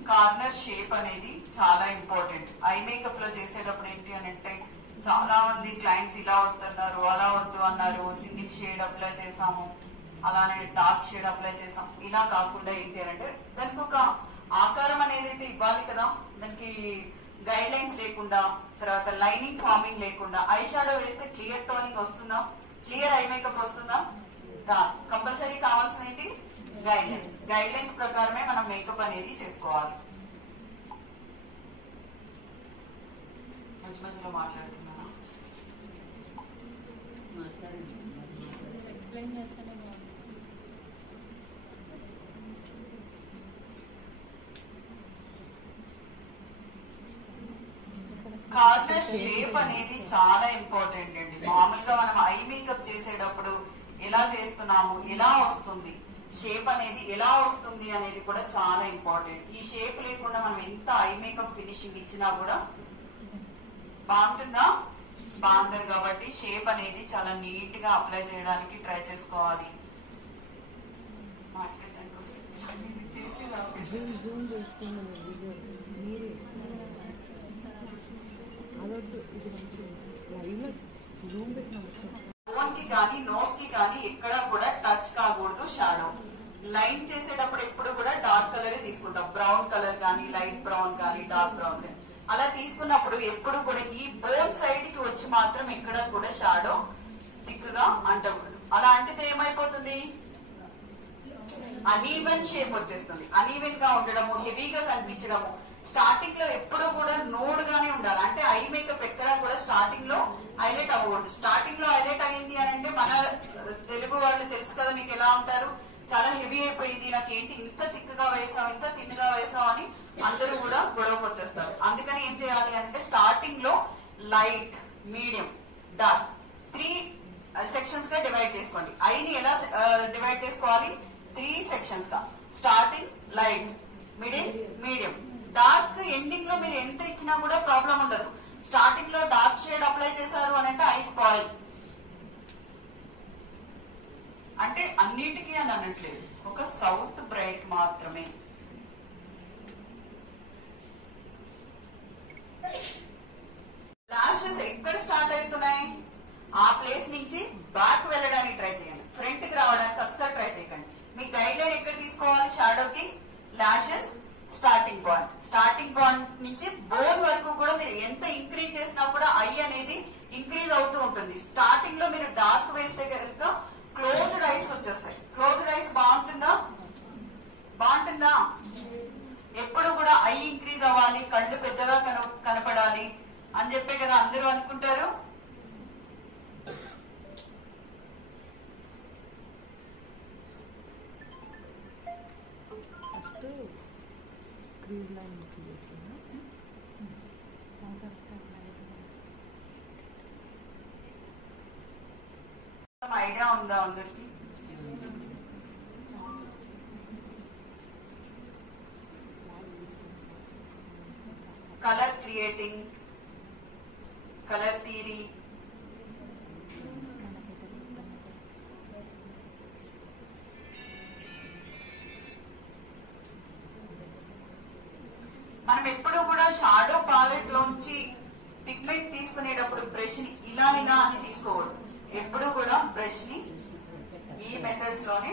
Corner shape అనేది చాలా important. Eye makeup లో చేసేటప్పుడు ఏంటి అని అంటే చాలా మంది క్లయింట్స్ ఇలా వద్దన్నారు, అలా వద్దు అన్నారు, సింగిల్ షేడ్ అప్లై చేసాము, అలానే డార్క్ షేడ్ అప్లై చేసాం. ఇలా కాకుండా ఏంటి అని అంటే దానికి ఒక ఆకారం అనేది అయితే ఇవ్వాలి కదా. దానికి గైడ్ లైన్స్ లేకుండా, తర్వాత లైనింగ్ ఫార్మింగ్ లేకుండా ఐ షాడో వేస్తే క్లియర్ టోనింగ్ వస్తుందా, క్లియర్ ఐ మేకప్ వస్తుందా? కంపల్సరీ కావాల్సిన ఏంటి? Guide lines. గైడ్ లైన్స్ ప్రకారమే మనం మేకప్ అనేది చేసుకోవాలి. మధ్య మధ్యలో మాట్లాడుతున్నాను. ఎక్స్ప్లెయిన్ చేస్తేనే బాగుంది. కార్నర్ షేప్ అనేది చాలా ఇంపార్టెంట్ అండి. మామూలుగా మనం ఐ మేకప్ చేసేటప్పుడు ఎలా చేస్తున్నాము, ఎలా వస్తుంది, షేప్ అనేది ఎలా వస్తుంది అనేది కూడా చాలా ఇంపార్టెంట్. ఈ షేప్ లేకుండా మనం ఎంత ఐ మేకప్ ఫినిషింగ్ ఇచ్చినా కూడా బాగుంటుందా? బాగుంటది. కాబట్టి షేప్ అనేది చాలా నీట్ గా అప్లై చేయడానికి ట్రై చేసుకోవాలి. బోన్ కి కానీ నోస్ కి కానీ ఎక్కడ కూడా టచ్ కాకూడదు షాడో. లైన్ చేసేటప్పుడు ఎప్పుడు కూడా డార్క్ కలర్ తీసుకుంటాం. బ్రౌన్ కలర్ కానీ, లైట్ బ్రౌన్ కానీ, డార్క్ బ్రౌన్ కానీ అలా తీసుకున్నప్పుడు ఎప్పుడు కూడా ఈ బోన్ సైడ్ కి వచ్చి మాత్రం ఎక్కడ కూడా షాడో థిక్గా అంటకూడదు. అలా అంటితే ఏమైపోతుంది? అనీవెన్ షేప్ వచ్చేస్తుంది. అనీవెన్ గా ఉండడము, హెవీగా కనిపించడము. స్టార్టింగ్ లో ఎప్పుడూ కూడా నోడ్ గానే ఉండాలి. అంటే ఐ మేకప్ ఎక్కడా కూడా స్టార్టింగ్ లో హైలైట్ అవ్వకూడదు. స్టార్టింగ్ లో హైలైట్ అయ్యింది అని అంటే మన తెలుగు వాళ్ళు తెలుసు కదా మీకు ఎలా ఉంటారు, చాలా హెవీ అయిపోయింది, నాకేంటి ఇంత థిక్గా వేసాం, ఇంత థిన్గా వేసాం అని అందరూ కూడా గొడవకు వచ్చేస్తారు. అందుకని ఏం చేయాలి అంటే స్టార్టింగ్ లో లైట్, మీడియం, డార్క్ 3 సెక్షన్స్ గా డివైడ్ చేసుకోండి. ఐని ఎలా డివైడ్ చేసుకోవాలి? 3 సెక్షన్స్ గా. Starting light, middle, medium. Dark ending లో మీరు ఎంత ఇచ్చినా కూడా ప్రాబ్లం ఉండదు. స్టార్టింగ్ లో డార్క్ షేడ్ అప్లై చేశారు అని అంటే ఐ స్పాయిల్. అంటే అన్నిటికీ అని అనట్లేదు, ఒక సౌత్ బ్రైడ్ కి మాత్రమే. లాషెస్ ఎక్కడ స్టార్ట్ అవుతున్నాయి? ఆ ప్లేస్ నుంచి బ్యాక్ వెళ్ళడానికి ట్రై చేయండి. ఫ్రంట్ కి రావడానికి అస్సలు ట్రై చేయకండి. మీ గైడ్ లైన్ ఎక్కడ తీసుకోవాలి? షాడోకి lashes starting point. Starting point నుంచి బోన్ వరకు కూడా మీరు ఎంత ఇంక్రీజ్ చేసినా కూడా ఐ అనేది ఇంక్రీజ్ అవుతూ ఉంటుంది. స్టార్టింగ్ లో మీరు డార్క్ వేస్తే కనుక క్లోజ్డ్ ఐస్ వచ్చేస్తాయి. క్లోజ్డ్ ఐస్ బాగుంటుందా? బాగుంటుందా? ఎప్పుడు కూడా ఐ ఇంక్రీజ్ అవ్వాలి, కళ్ళు పెద్దగా కనపడాలి అని చెప్పే కదా అందరూ అనుకుంటారు. ఐడియా ఉందా అందరికి? కలర్ క్రియేటింగ్, కలర్ థియరీ, మనం ఎప్పుడు కూడా షాడో పాలెట్ లోంచి పిగ్మెంట్ తీసుకునేటప్పుడు బ్రష్ ని ఇలా ఇలా అని తీసుకోకూడదు. ఎప్పుడు కూడా బ్రష్ ని ఈ ఈ మెథడ్స్ లోనే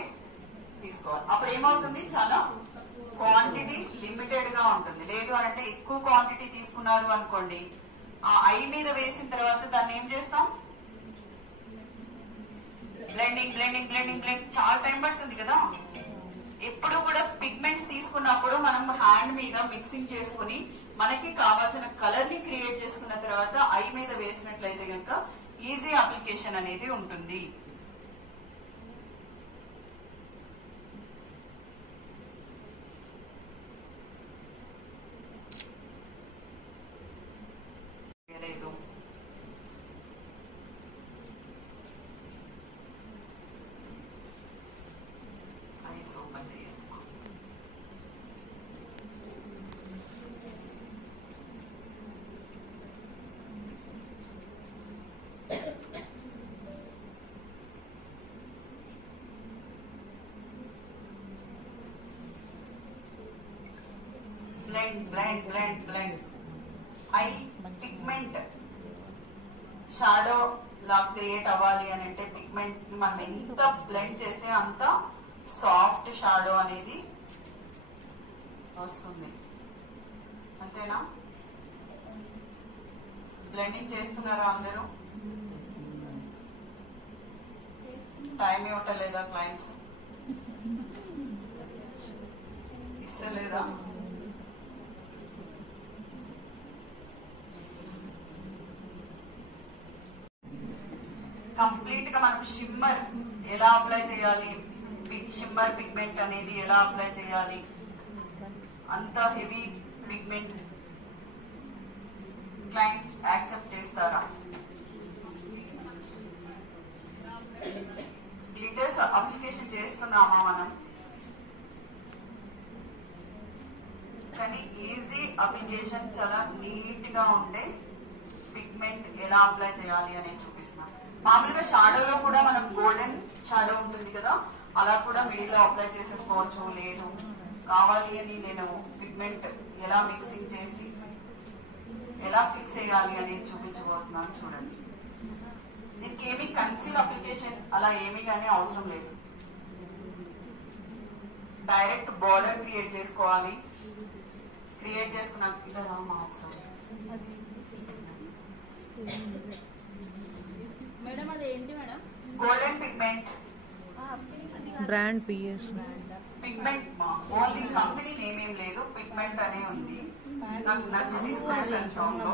తీసుకోవాలి. అప్పుడు ఏమవుతుంది, చాలా క్వాంటిటీ లిమిటెడ్ గా ఉంటుంది. లేదు అంటే ఎక్కువ క్వాంటిటీ తీసుకున్నారు అనుకోండి, ఆ ఐ మీద వేసిన తర్వాత దాన్ని ఏం చేస్తాం, బ్లెండింగ్ బ్లెండింగ్ బ్లెండింగ్ బ్లెండ్ చాలా టైం పడుతుంది కదా. ఎప్పుడు కూడా పిగ్మెంట్స్ తీసుకున్నప్పుడు మనం హ్యాండ్ మీద మిక్సింగ్ చేసుకుని మనకి కావాల్సిన కలర్ ని క్రియేట్ చేసుకున్న తర్వాత ఐ మీద వేసినట్లయితే కనుక ఈజీ అప్లికేషన్ అనేది ఉంటుంది. లేదు ఐస్ ఓపెన్ చేయాలి. Blend blend blend blend. I pigment shadow law create అవ్వాలి అని అంటే పిగ్మెంట్ మనం ఎంత బ్లెండ్ చేస్తే అంత సాఫ్ట్ షాడో అనేది వస్తుంది. అంతేనా? బ్లెండింగ్ చేస్తున్నారా అందరూ? టైం ఇవ్వటలేదా క్లయింట్స్? ఇస్తలేదా? కంప్లీట్ గా మనం షిమ్మర్ ఎలా అప్లై చేయాలి, షిమ్మర్ పిగ్మెంట్ అనేది ఎలా అప్లై చేయాలి, అంత హెవీ పిగ్మెంట్ క్లయింట్స్ యాక్సెప్ట్ చేస్తారా? గ్లిటర్స్ అప్లికేషన్ చేస్తున్నామా మనం? కానీ ఈజీ అప్లికేషన్ చాలా నీట్ గా ఉంటే పిగ్మెంట్ ఎలా అప్లై చేయాలి అనేది చూపిస్తున్నాం. మామూలుగా షాడోలో కూడా మనం గోల్డెన్ షాడో ఉంటుంది కదా, అలా కూడా మిడిల్ లో అప్లై చేసేసుకోవచ్చు. లేదు కావాలి అని నేను పిగ్మెంట్ ఎలా మిక్సింగ్ చేసి ఎలా ఫిక్స్ చేయాలి అనేది చూపించబోతున్నాను. చూడండి, దీనికి ఏమి కన్సీల్ అప్లికేషన్ అలా ఏమీ కానీ అవసరం లేదు. డైరెక్ట్ బోర్డర్ క్రియేట్ చేసుకోవాలి. క్రియేట్ చేసుకున్నాక ఇలా రామా ఒకసారి మేడం అది ఏంటి madam? Golden pigment brand PS pigment only company name ఏం లేదు, పిగ్మెంట్ అనే ఉంది. నాకు నచ్చి తీసుకొచ్చాను షాప్ లో.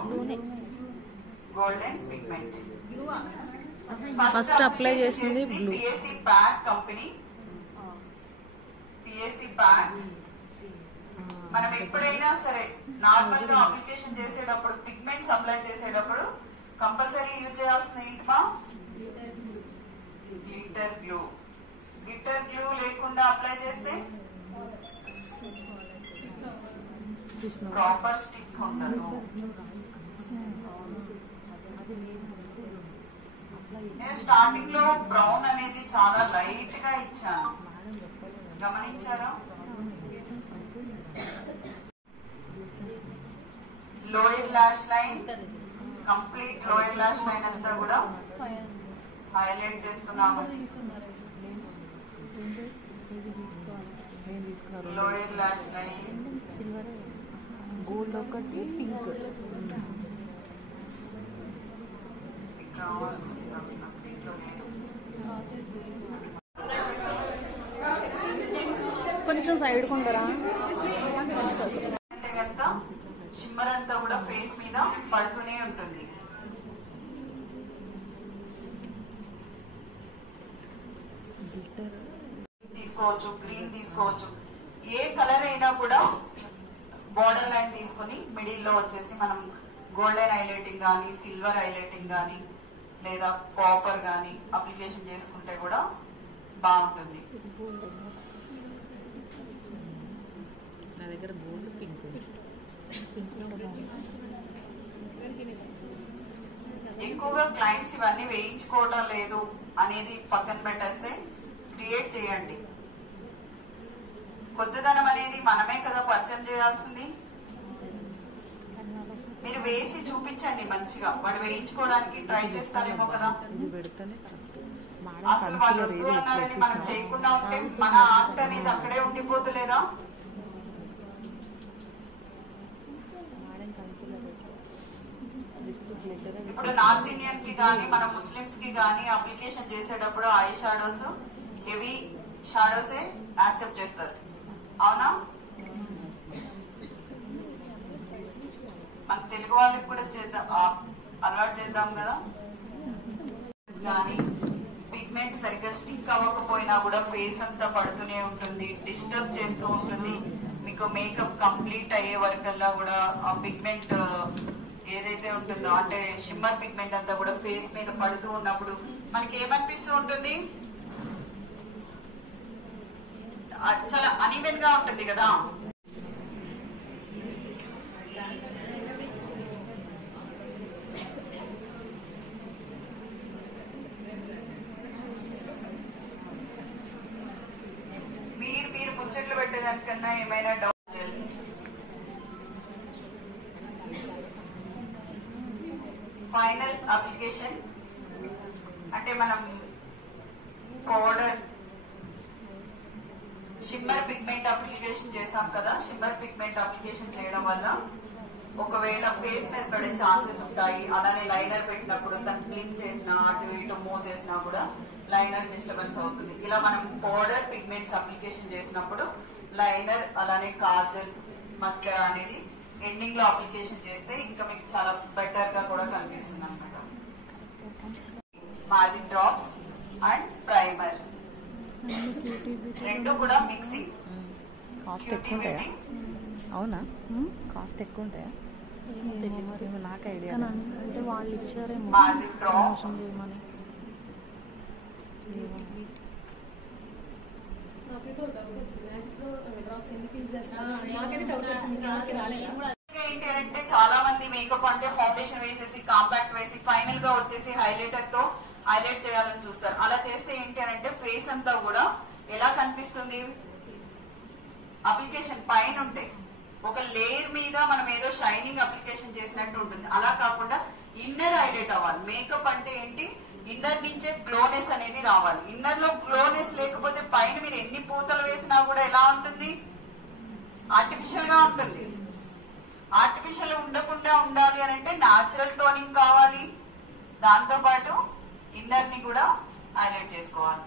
గోల్డెన్ పిగ్మెంట్ ఫస్ట్ అప్లై చేసింది blue. PSC pack company. PSC pack మనం ఎప్పుడైనా సరే నార్మల్ గా అప్లికేషన్ చేసేటప్పుడు పిగ్మెంట్స్ అప్లై చేసేటప్పుడు కంపల్సరీ యూజ్ చేయాల్సిన ఏంటమా, గ్లిటర్ గ్లూ. గ్లిటర్ గ్లూ లేకుండా అప్లై చేస్తే ప్రాపర్ స్టిక్ ఉండదు. నేను స్టార్టింగ్ లో బ్రౌన్ అనేది చాలా లైట్ గా ఇచ్చాను, గమనించారా? Lower lash line, complete lower lash line అంతా కూడా హైలైట్ చేస్తున్నాను. Lower lash line, silver gold ఒకటి పింక్. కొంచెం సైడ్ కొంటారా అంటే కనుక షిమ్మర్ అంతా కూడా ఫేస్ మీద పడుతూనే ఉంటుంది. తీసుకోవచ్చు, గ్రీన్ తీసుకోవచ్చు, ఏ కలర్ అయినా కూడా బోర్డర్ లైన్ తీసుకుని మిడిల్ లో వచ్చేసి మనం గోల్డెన్ హైలైటింగ్ కానీ సిల్వర్ హైలైటింగ్ కానీ లేదా కాపర్ కానీ అప్లికేషన్ చేసుకుంటే కూడా బాగుంటుంది. నా దగ్గర గోల్డ్ పింక్ ఎక్కువగా క్లయింట్స్ ఇవన్నీ వేయించుకోవడం లేదు అనేది పక్కన పెట్టేస్తే క్రియేట్ చేయండి. కొత్తదనం అనేది మనమే కదా పరిచయం చేయాల్సింది. మీరు వేసి చూపించండి మంచిగా, వాడు వేయించుకోవడానికి ట్రై చేస్తారేమో కదా. ఇది పెడితేనే కరెక్ట్. అసలు వాళ్ళు వద్దు అన్నారని మనం చేయకుండా ఉంటే మన ఆర్ట్ అనేది అక్కడే ఉండిపోతలేదా? ఇప్పుడు నార్త్ ఇండియన్ కి గానీ మన ముస్లిమ్స్ కి గానీ అప్లికేషన్ చేసేటప్పుడు ఐ షాడోస్ హెవీ షాడోసే యాక్సెప్ట్ చేస్తారు, అవునా? మన తెలుగు వాళ్ళకి కూడా చేద్దాం, అలవాటు చేద్దాం కదా. కానీ పిగ్మెంట్ సరిగ్గా స్టిక్ అవ్వకపోయినా కూడా ఫేస్ అంతా పడుతూనే ఉంటుంది, డిస్టర్బ్ చేస్తూ ఉంటుంది. మీకు మేకప్ కంప్లీట్ అయ్యే వరకల్లా కూడా ఆ పిగ్మెంట్ ఏదైతే ఉంటుందో అంటే షిమ్మర్ పిగ్మెంట్ అంతా కూడా ఫేస్ మీద పడుతూ ఉన్నప్పుడు మనకి ఏమనిపిస్తూ ఉంటుంది? చాలా అన్ఈవెన్ గా ఉంటుంది కదా. మీరు ముచ్చట్లు పెట్టేదానికన్నా ఏమైనా డౌట్ ఫైనల్ అప్లికేషన్ అంటే మనం పౌడర్ షిమ్మర్ పిగ్మెంట్ అప్లికేషన్ చేసాం కదా. షిమ్మర్ పిగ్మెంట్ అప్లికేషన్ చేయడం వల్ల ఒకవేళ ఫేస్ మీద పడే ఛాన్సెస్ ఉంటాయి. అలానే లైనర్ పెట్టినప్పుడు దాన్ని బ్లింక్ చేసినా అటు ఇటు మూవ్ చేసినా కూడా లైనర్ డిస్టర్బెన్స్ అవుతుంది. ఇలా మనం పౌడర్ పిగ్మెంట్స్ అప్లికేషన్ చేసినప్పుడు లైనర్ అలానే కాజల్ మస్కరా అనేది ఎండింగ్ లో అప్లికేషన్ చేస్తే ఇంకా మీకు చాలా బెటర్ గా కూడా కనిపిస్తుంది అన్నమాట. మ్యాజిక్ డ్రాప్స్ అండ్ ప్రైమర్ రెండు కూడా మిక్సింగ్. కాస్ట్ ఎక్కువ ఉంటాయా? అవునా, కాస్ట్ ఎక్కువ ఉంటాయా? నాకు ఐడియా అంటే వాళ్ళు ఇచ్చారేమో మ్యాజిక్ డ్రాప్స్ చేయమని. ఏంటి అంటే చాలా మంది మేకప్ అంటే ఫౌండేషన్ వేసేసి కాంపాక్ట్ వేసి ఫైనల్ గా వచ్చేసి హైలైటర్ తో హైలైట్ చేయాలని చూస్తారు. అలా చేస్తే ఏంటి అంటే ఫేస్ అంతా కూడా ఎలా కనిపిస్తుంది? అప్లికేషన్ పైన ఉంటే ఒక లేయర్ మీద మనం ఏదో షైనింగ్ అప్లికేషన్ చేసినట్టు ఉంటుంది. అలా కాకుండా ఇన్నర్ హైలైట్ అవ్వాలి. మేకప్ అంటే ఏంటి? ఇన్నర్ నుంచే గ్లోనెస్ అనేది రావాలి. ఇన్నర్ లో గ్లోనెస్ లేకపోతే పైన మీరు ఎన్ని పూతలు వేసినా కూడా ఎలా ఉంటుంది? ఆర్టిఫిషియల్ గా ఉంటుంది. ఆర్టిఫిషియల్ ఉండకుండా ఉండాలి అని అంటే న్యాచురల్ టోనింగ్ కావాలి. దాంతో పాటు ఇన్నర్ ని కూడా హైలైట్ చేసుకోవాలి.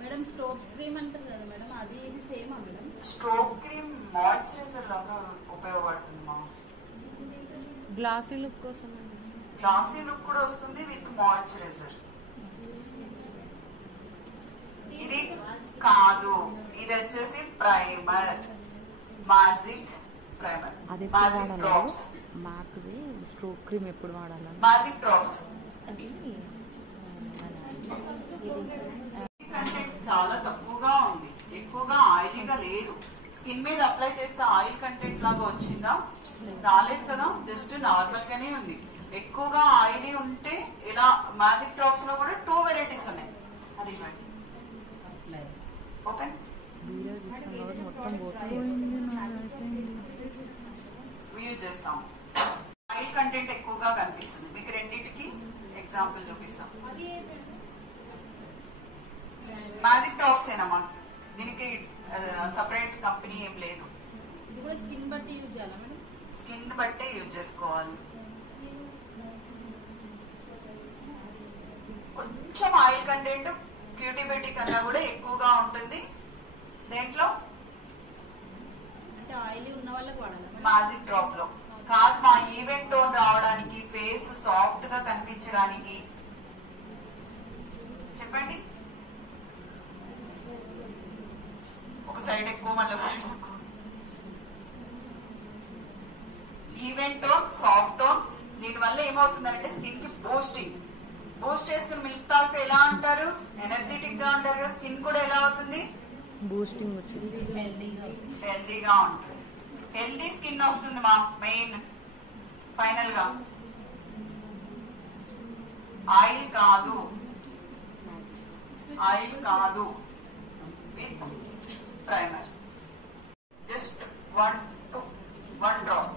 మేడం స్ట్రోక్ క్రీమ్ అంటారు కదా మేడం, అది ఇది same madam? Stroke cream moisturiser లాగా ఉపయోగపడుతుంది మా. గ్లాసీ లుక్ కోసం గ్లాసీ లుక్ కూడా వస్తుంది విత్ మాయిశ్చరైజర్. ఇది కాదు, ఇది వచ్చేసి ప్రైమర్, మ్యాజిక్ ప్రైమర్. అది మ్యాజిక్ డ్రాప్స్. మాకుది స్ట్రోక్ క్రీమ్ ఎప్పుడు వాడాలి? మ్యాజిక్ డ్రాప్స్ అది కంటెంట్ చాలా తక్కువగా ఉంది, ఎక్కువగా ఆయిలీగా లేదు. స్కిన్ మీద అప్లై చేస్తే ఆయిల్ కంటెంట్ లాగా వచ్చిందా? రాలేదు కదా, జస్ట్ నార్మల్ గానే ఉంది. ఎక్కువగా ఆయిలీ ఉంటే ఇలా మ్యాజిక్ డ్రాప్స్ లో కూడా 2 వెరైటీస్ ఉన్నాయి. అది ఇవ్వండి, ఓపెన్ మొత్తం యూజ్ చేస్తాం. ఆయిల్ కంటెంట్ ఎక్కువగా కనిపిస్తుంది. మీకు రెండింటికి ఎగ్జాంపుల్ చూపిస్తాం. మ్యాజిక్ డ్రాప్స్ ఏనమ్మా, దీనికి సపరేట్ కంపెనీ ఏం లేదు. ఇది కూడా స్కిన్ బట్టి యూజ్ చేయాలా మేడం? స్కిన్ బట్టే యూజ్ చేసుకోవాలి. కొంచెం ఆయిల్ కంటెంట్ క్యూటీ బ్యూటీ కన్నా కూడా ఎక్కువగా ఉంటుంది దేంట్లో, అంటే ఆయిల్ ఉన్న వాళ్ళకి వాడాలా? మ్యాజిక్ డ్రాప్ లో. కాదు మా ఈవెంట్ టోన్ రావడానికి, ఫేస్ సాఫ్ట్ గా కనిపించడానికి. చెప్పండి, ఒక సైడ్ ఎక్కువ మళ్ళీ సైడ్ ఎక్కువ. Event tone, soft tone. దీని వల్ల ఏమవుతుందంటే స్కిన్ కి బూస్టింగ్. బూస్ట్ వేసుకుని మిల్క్ తాగితే ఎలా అంటారు? ఎనర్జెటిక్ గా ఉంటారు కదా. స్కిన్ కూడా ఎలా అవుతుంది? బూస్టింగ్ వచ్చింది, హెల్దీగా ఉంటుంది. హెల్దీ స్కిన్ వస్తుంది మా మెయిన్. ఫైనల్ గా ఆయిల్ కాదు, ఆయిల్ కాదు విత్ ప్రైమర్. Just 1 drop.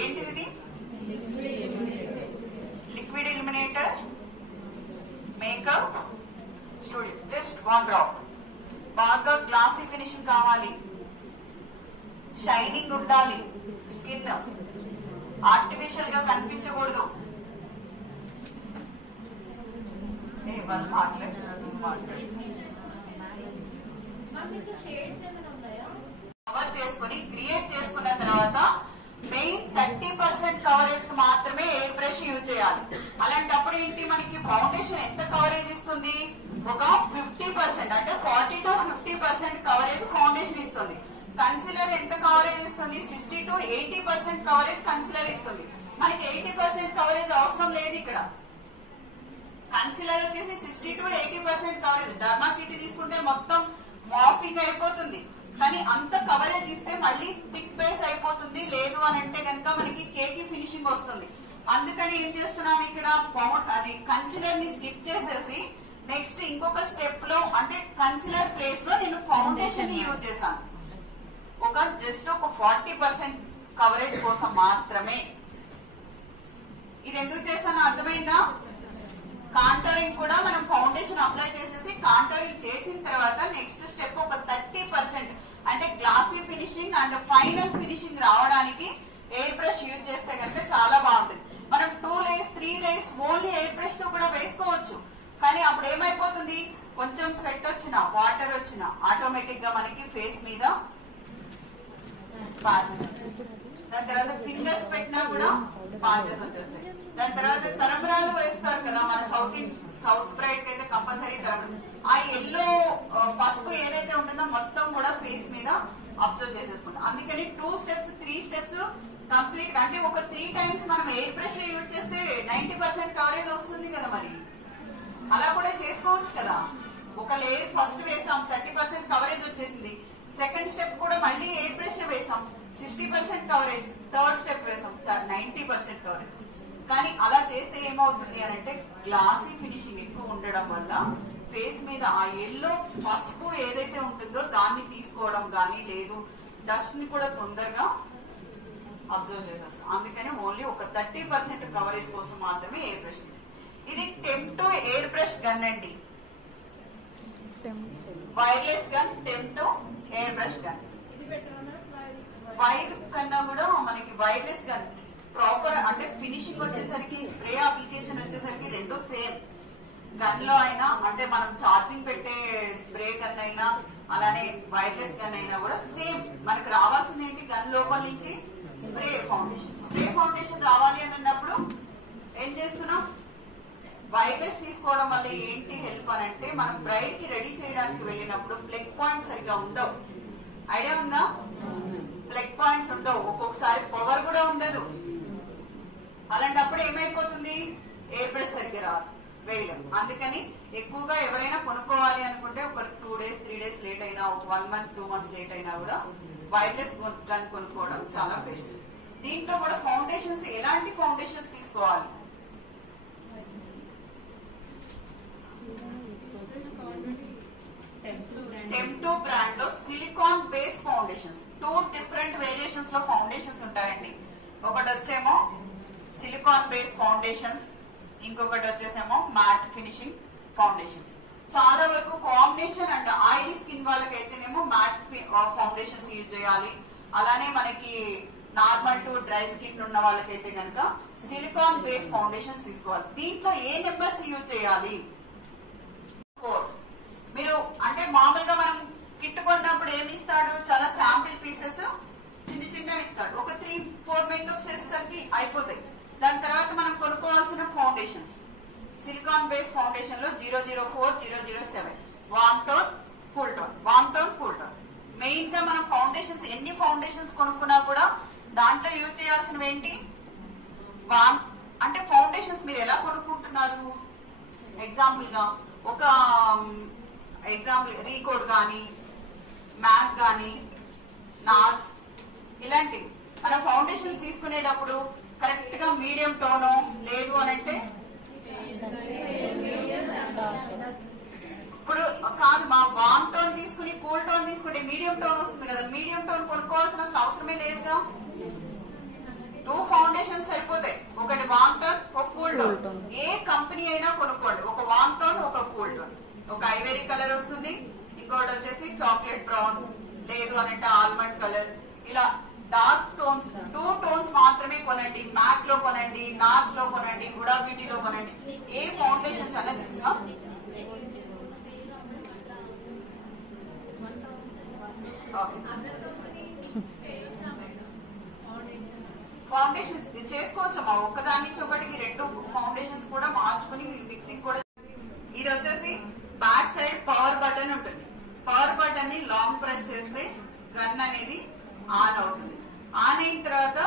ఏంటిది? Liquid illuminator one drop. బాగా గ్లాసీ ఫినిషింగ్ కావాలి, షైనింగ్ ఉండాలి, స్కిన్ ఆర్టిఫిషియల్ గా కనిపించకూడదు. వాళ్ళు మాట్లాడుతున్నారు. కవర్ చేసుకుని క్రియేట్ చేసుకున్న తర్వాత మెయిన్ 30% కవరేజ్ కి మాత్రమే ఎయిర్ బ్రష్ యూజ్ చేయాలి. అలాంటప్పుడు ఏంటి, మనకి ఫౌండేషన్ ఎంత కవరేజ్ ఇస్తుంది, ఒక 50% అంటే 40 to 50% కవరేజ్ ఫౌండేషన్ ఇస్తుంది. కన్సిలర్ ఎంత కవరేజ్ ఇస్తుంది, 60 to 80% కవరేజ్ కన్సిలర్ ఇస్తుంది. మనకి 80% కవరేజ్ అవసరం లేదు. ఇక్కడ కన్సిలర్ వచ్చేసి 60 to 80% కవరేజ్. డర్మా కిట్ తీసుకుంటే మొత్తం మాఫింగ్ అయిపోతుంది, కానీ అంత కవరేజ్ ఇస్తే మళ్ళీ థిక్ బేస్ అయిపోతుంది. లేదు అని అంటే కనుక మనకి కేకి ఫినిషింగ్ వస్తుంది. అందుకని ఏం చేస్తున్నాం, ఇక్కడ కన్సిలర్ ని స్కిప్ చేసేసి నెక్స్ట్ ఇంకొక స్టెప్ లో అంటే కన్సిలర్ ప్లేస్ లో నేను ఫౌండేషన్ ని యూజ్ చేశాను. జస్ట్ ఒక 40% కవరేజ్ కోసం మాత్రమే. ఇది ఎందుకు చేశాను అర్థమైందా? కాంటోరింగ్ కూడా మనం ఫౌండేషన్ అప్లై చేసేసి కాంటోరింగ్ చేసిన తర్వాత నెక్స్ట్ స్టెప్ ఒక 30% అంటే glassy finishing and final finishing రావడానికి ఎయిర్ బ్రష్ యూజ్ చేస్తే కనుక చాలా బాగుంటుంది. మనం 2 layers 3 layers only air brush తో కూడా వేసుకోవచ్చు. కానీ అప్పుడు ఏమైపోతుంది, కొంచెం స్వెట్ వచ్చినా వాటర్ వచ్చినా ఆటోమేటిక్ గా మనకి ఫేస్ మీద పాచెస్ వచ్చేస్తాయి. దాని తర్వాత ఫింగర్స్ పెట్టినా కూడా పాచెస్ వచ్చేస్తాయి. దాని తర్వాత తరంబరాలు వేస్తారు కదా మన సౌత్ బ్రైట్ అయితే కంపల్సరీ తరంబరాలు. ఆ ఎల్లో పసుపు ఏదైతే ఉంటుందో మొత్తం కూడా ఫేస్ మీద అబ్జర్వ్ చేసేసుకుంటాం. అందుకని 2 steps 3 steps కంప్లీట్ అంటే ఒక 3 times మనం ఎయిర్ బ్రష్ యూజ్ చేస్తే 90% కవరేజ్ వస్తుంది కదా. మరి అలా కూడా చేసుకోవచ్చు కదా. ఒక లేయర్ ఫస్ట్ వేసాం 30% కవరేజ్ వచ్చేసింది. సెకండ్ స్టెప్ కూడా మళ్ళీ ఎయిర్ బ్రష్ వేసాం 60% కవరేజ్. థర్డ్ స్టెప్ వేసాం 90% కవరేజ్. కానీ అలా చేస్తే ఏమవుతుంది అని అంటే గ్లాసీ ఫినిషింగ్ ఎక్కువ ఉండడం వల్ల ఫేస్ మీద ఆ ఎల్లో పసుపు ఏదైతే ఉంటుందో దాన్ని తీసుకోవడం కానీ లేదు డస్ట్ ని కూడా తొందరగా అబ్జర్వ్ చేసేస్తాం. అందుకని ఓన్లీ ఒక 30% కవరేజ్ కోసం మాత్రమే ఎయిర్ బ్రష్ తీస్తాం. ఇది టెంప్టో ఎయిర్ బ్రష్ గన్ అండి. Wireless gun, Temptu air brush gun. Wire కన్నా కూడా మనకి వైర్లెస్ గన్ ప్రాపర్ అంటే ఫినిషింగ్ వచ్చేసరికి స్ప్రే అప్లికేషన్ వచ్చేసరికి రెండు సేమ్. గన్ లో అయినా అంటే మనం ఛార్జింగ్ పెట్టే స్ప్రే గన్ అయినా అలానే వైర్లెస్ గన్ అయినా కూడా సేమ్. మనకు రావాల్సింది ఏంటి, గన్ లోపల నుంచి స్ప్రే ఫౌండేషన్. స్ప్రే ఫౌండేషన్ రావాలి అని అన్నప్పుడు ఏం చేస్తున్నాం, వైర్లెస్ తీసుకోవడం వల్ల ఏంటి హెల్ప్ అని అంటే మనం బ్రైడ్ కి రెడీ చేయడానికి వెళ్ళినప్పుడు ప్లగ్ పాయింట్స్ సరిగ్గా ఉండవు. ఐడియా ఉందా? ప్లగ్ పాయింట్స్ ఉండవు, ఒక్కొక్కసారి పవర్ కూడా ఉండదు. అలాంటప్పుడు ఏమైపోతుంది, ఎయిర్ బ్రష్ సరిగ్గా రాదు, వేయలేం. అందుకని ఎక్కువగా ఎవరైనా కొనుక్కోవాలి అనుకుంటే ఒక 2 days 3 days లేట్ అయినా, ఒక 1 month 2 months లేట్ అయినా కూడా వైర్లెస్ గన్ కొనుక్కోవడం చాలా బెస్ట్. దీంట్లో కూడా ఫౌండేషన్స్ ఎలాంటి ఫౌండేషన్స్ తీసుకోవాలి, టెంప్టో బ్రాండ్ లో silicon base foundations 2 different variations లో ఫౌండేషన్స్ ఉంటాయండి. ఒకటి వచ్చేమో సిలికాన్ బేస్ ఫౌండేషన్స్, ఇంకొకటి వచ్చేసేమో మ్యాట్ ఫినిషింగ్ ఫౌండేషన్స్. చాలా వరకు కాంబినేషన్ అండ్ ఆయిలీ స్కిన్ వాళ్ళకైతేనేమో మ్యాట్ ఫౌండేషన్స్ యూజ్ చేయాలి. అలానే మనకి నార్మల్ టు డ్రై స్కిన్ ఉన్న వాళ్ళకైతే కనుక సిలికాన్ బేస్ ఫౌండేషన్స్ తీసుకోవాలి. దీంట్లో ఏ నెంబర్స్ యూజ్ చేయాలి, 4. మీరు అంటే మామూలుగా మనం కిట్ కొన్నప్పుడు ఏమి ఇస్తాడు, చాలా శాంపిల్ పీసెస్ చిన్న చిన్నవి ఇస్తాడు. ఒక 3-4 మేకప్స్ వేసేసరికి అయిపోతాయి. దాని తర్వాత మనం కొనుక్కోవాల్సిన ఫౌండేషన్స్ సిలికాన్ బేస్ ఫౌండేషన్ లో 004, 007 వామ్ టోన్, కూల్ టోన్, వామ్ టోన్, కూల్ టోన్. మెయిన్ గా మనం ఫౌండేషన్స్ ఎన్ని ఫౌండేషన్స్ కొనుక్కున్నా కూడా దాంట్లో యూజ్ చేయాల్సినవి ఏంటి, వామ్ అంటే ఫౌండేషన్స్ మీరు ఎలా కొనుక్కుంటున్నారు. ఎగ్జాంపుల్ గా ఒక రీకోడ్ గానీ మ్యాక్ గానీ నార్స్ ఇలాంటివి మన ఫౌండేషన్స్ తీసుకునేటప్పుడు కరెక్ట్ గా మీడియం టోను లేదు అని అంటే ఇప్పుడు కాదు, మా వామ్ టోన్ తీసుకుని కూల్ టోన్ తీసుకుంటే మీడియం టోన్ వస్తుంది కదా. మీడియం టోన్ కొనుక్కోవాల్సిన అవసరమే లేదుగా. 2 ఫౌండేషన్స్ సరిపోతాయి, ఒకటి వామ్ టోన్, ఒక కూల్ టోన్. ఏ కంపెనీ అయినా కొనుక్కోండి, ఒక వామ్ టోన్, ఒక కూల్ టోన్. ఒక ఐవరీ కలర్ వస్తుంది, ఇంకోటి వచ్చేసి చాక్లెట్ బ్రౌన్, లేదు అనంటే ఆల్మండ్ కలర్. ఇలా డార్క్ టోన్స్ 2 టోన్స్ మాత్రమే కొనండి. మ్యాక్ లో కొనండి, నాస్ లో కొనండి, హుడా బ్యూటీలో కొనండి. ఏ ఫౌండేషన్స్ అన్న తీసుకున్నా ఫౌండేషన్స్ చేసుకోవచ్చమ్మా. ఒక్కదాని నుంచి ఒకటికి 2 ఫౌండేషన్స్ కూడా మార్చుకుని మిక్సింగ్ కూడా. ఇది వచ్చేసి బ్యాక్ సైడ్ పవర్ బటన్ ఉంటుంది. పవర్ బటన్ ని లాంగ్ ప్రెస్ చేస్తే గన్ అనేది ఆన్ అవుతుంది. ఆన్ అయిన తర్వాత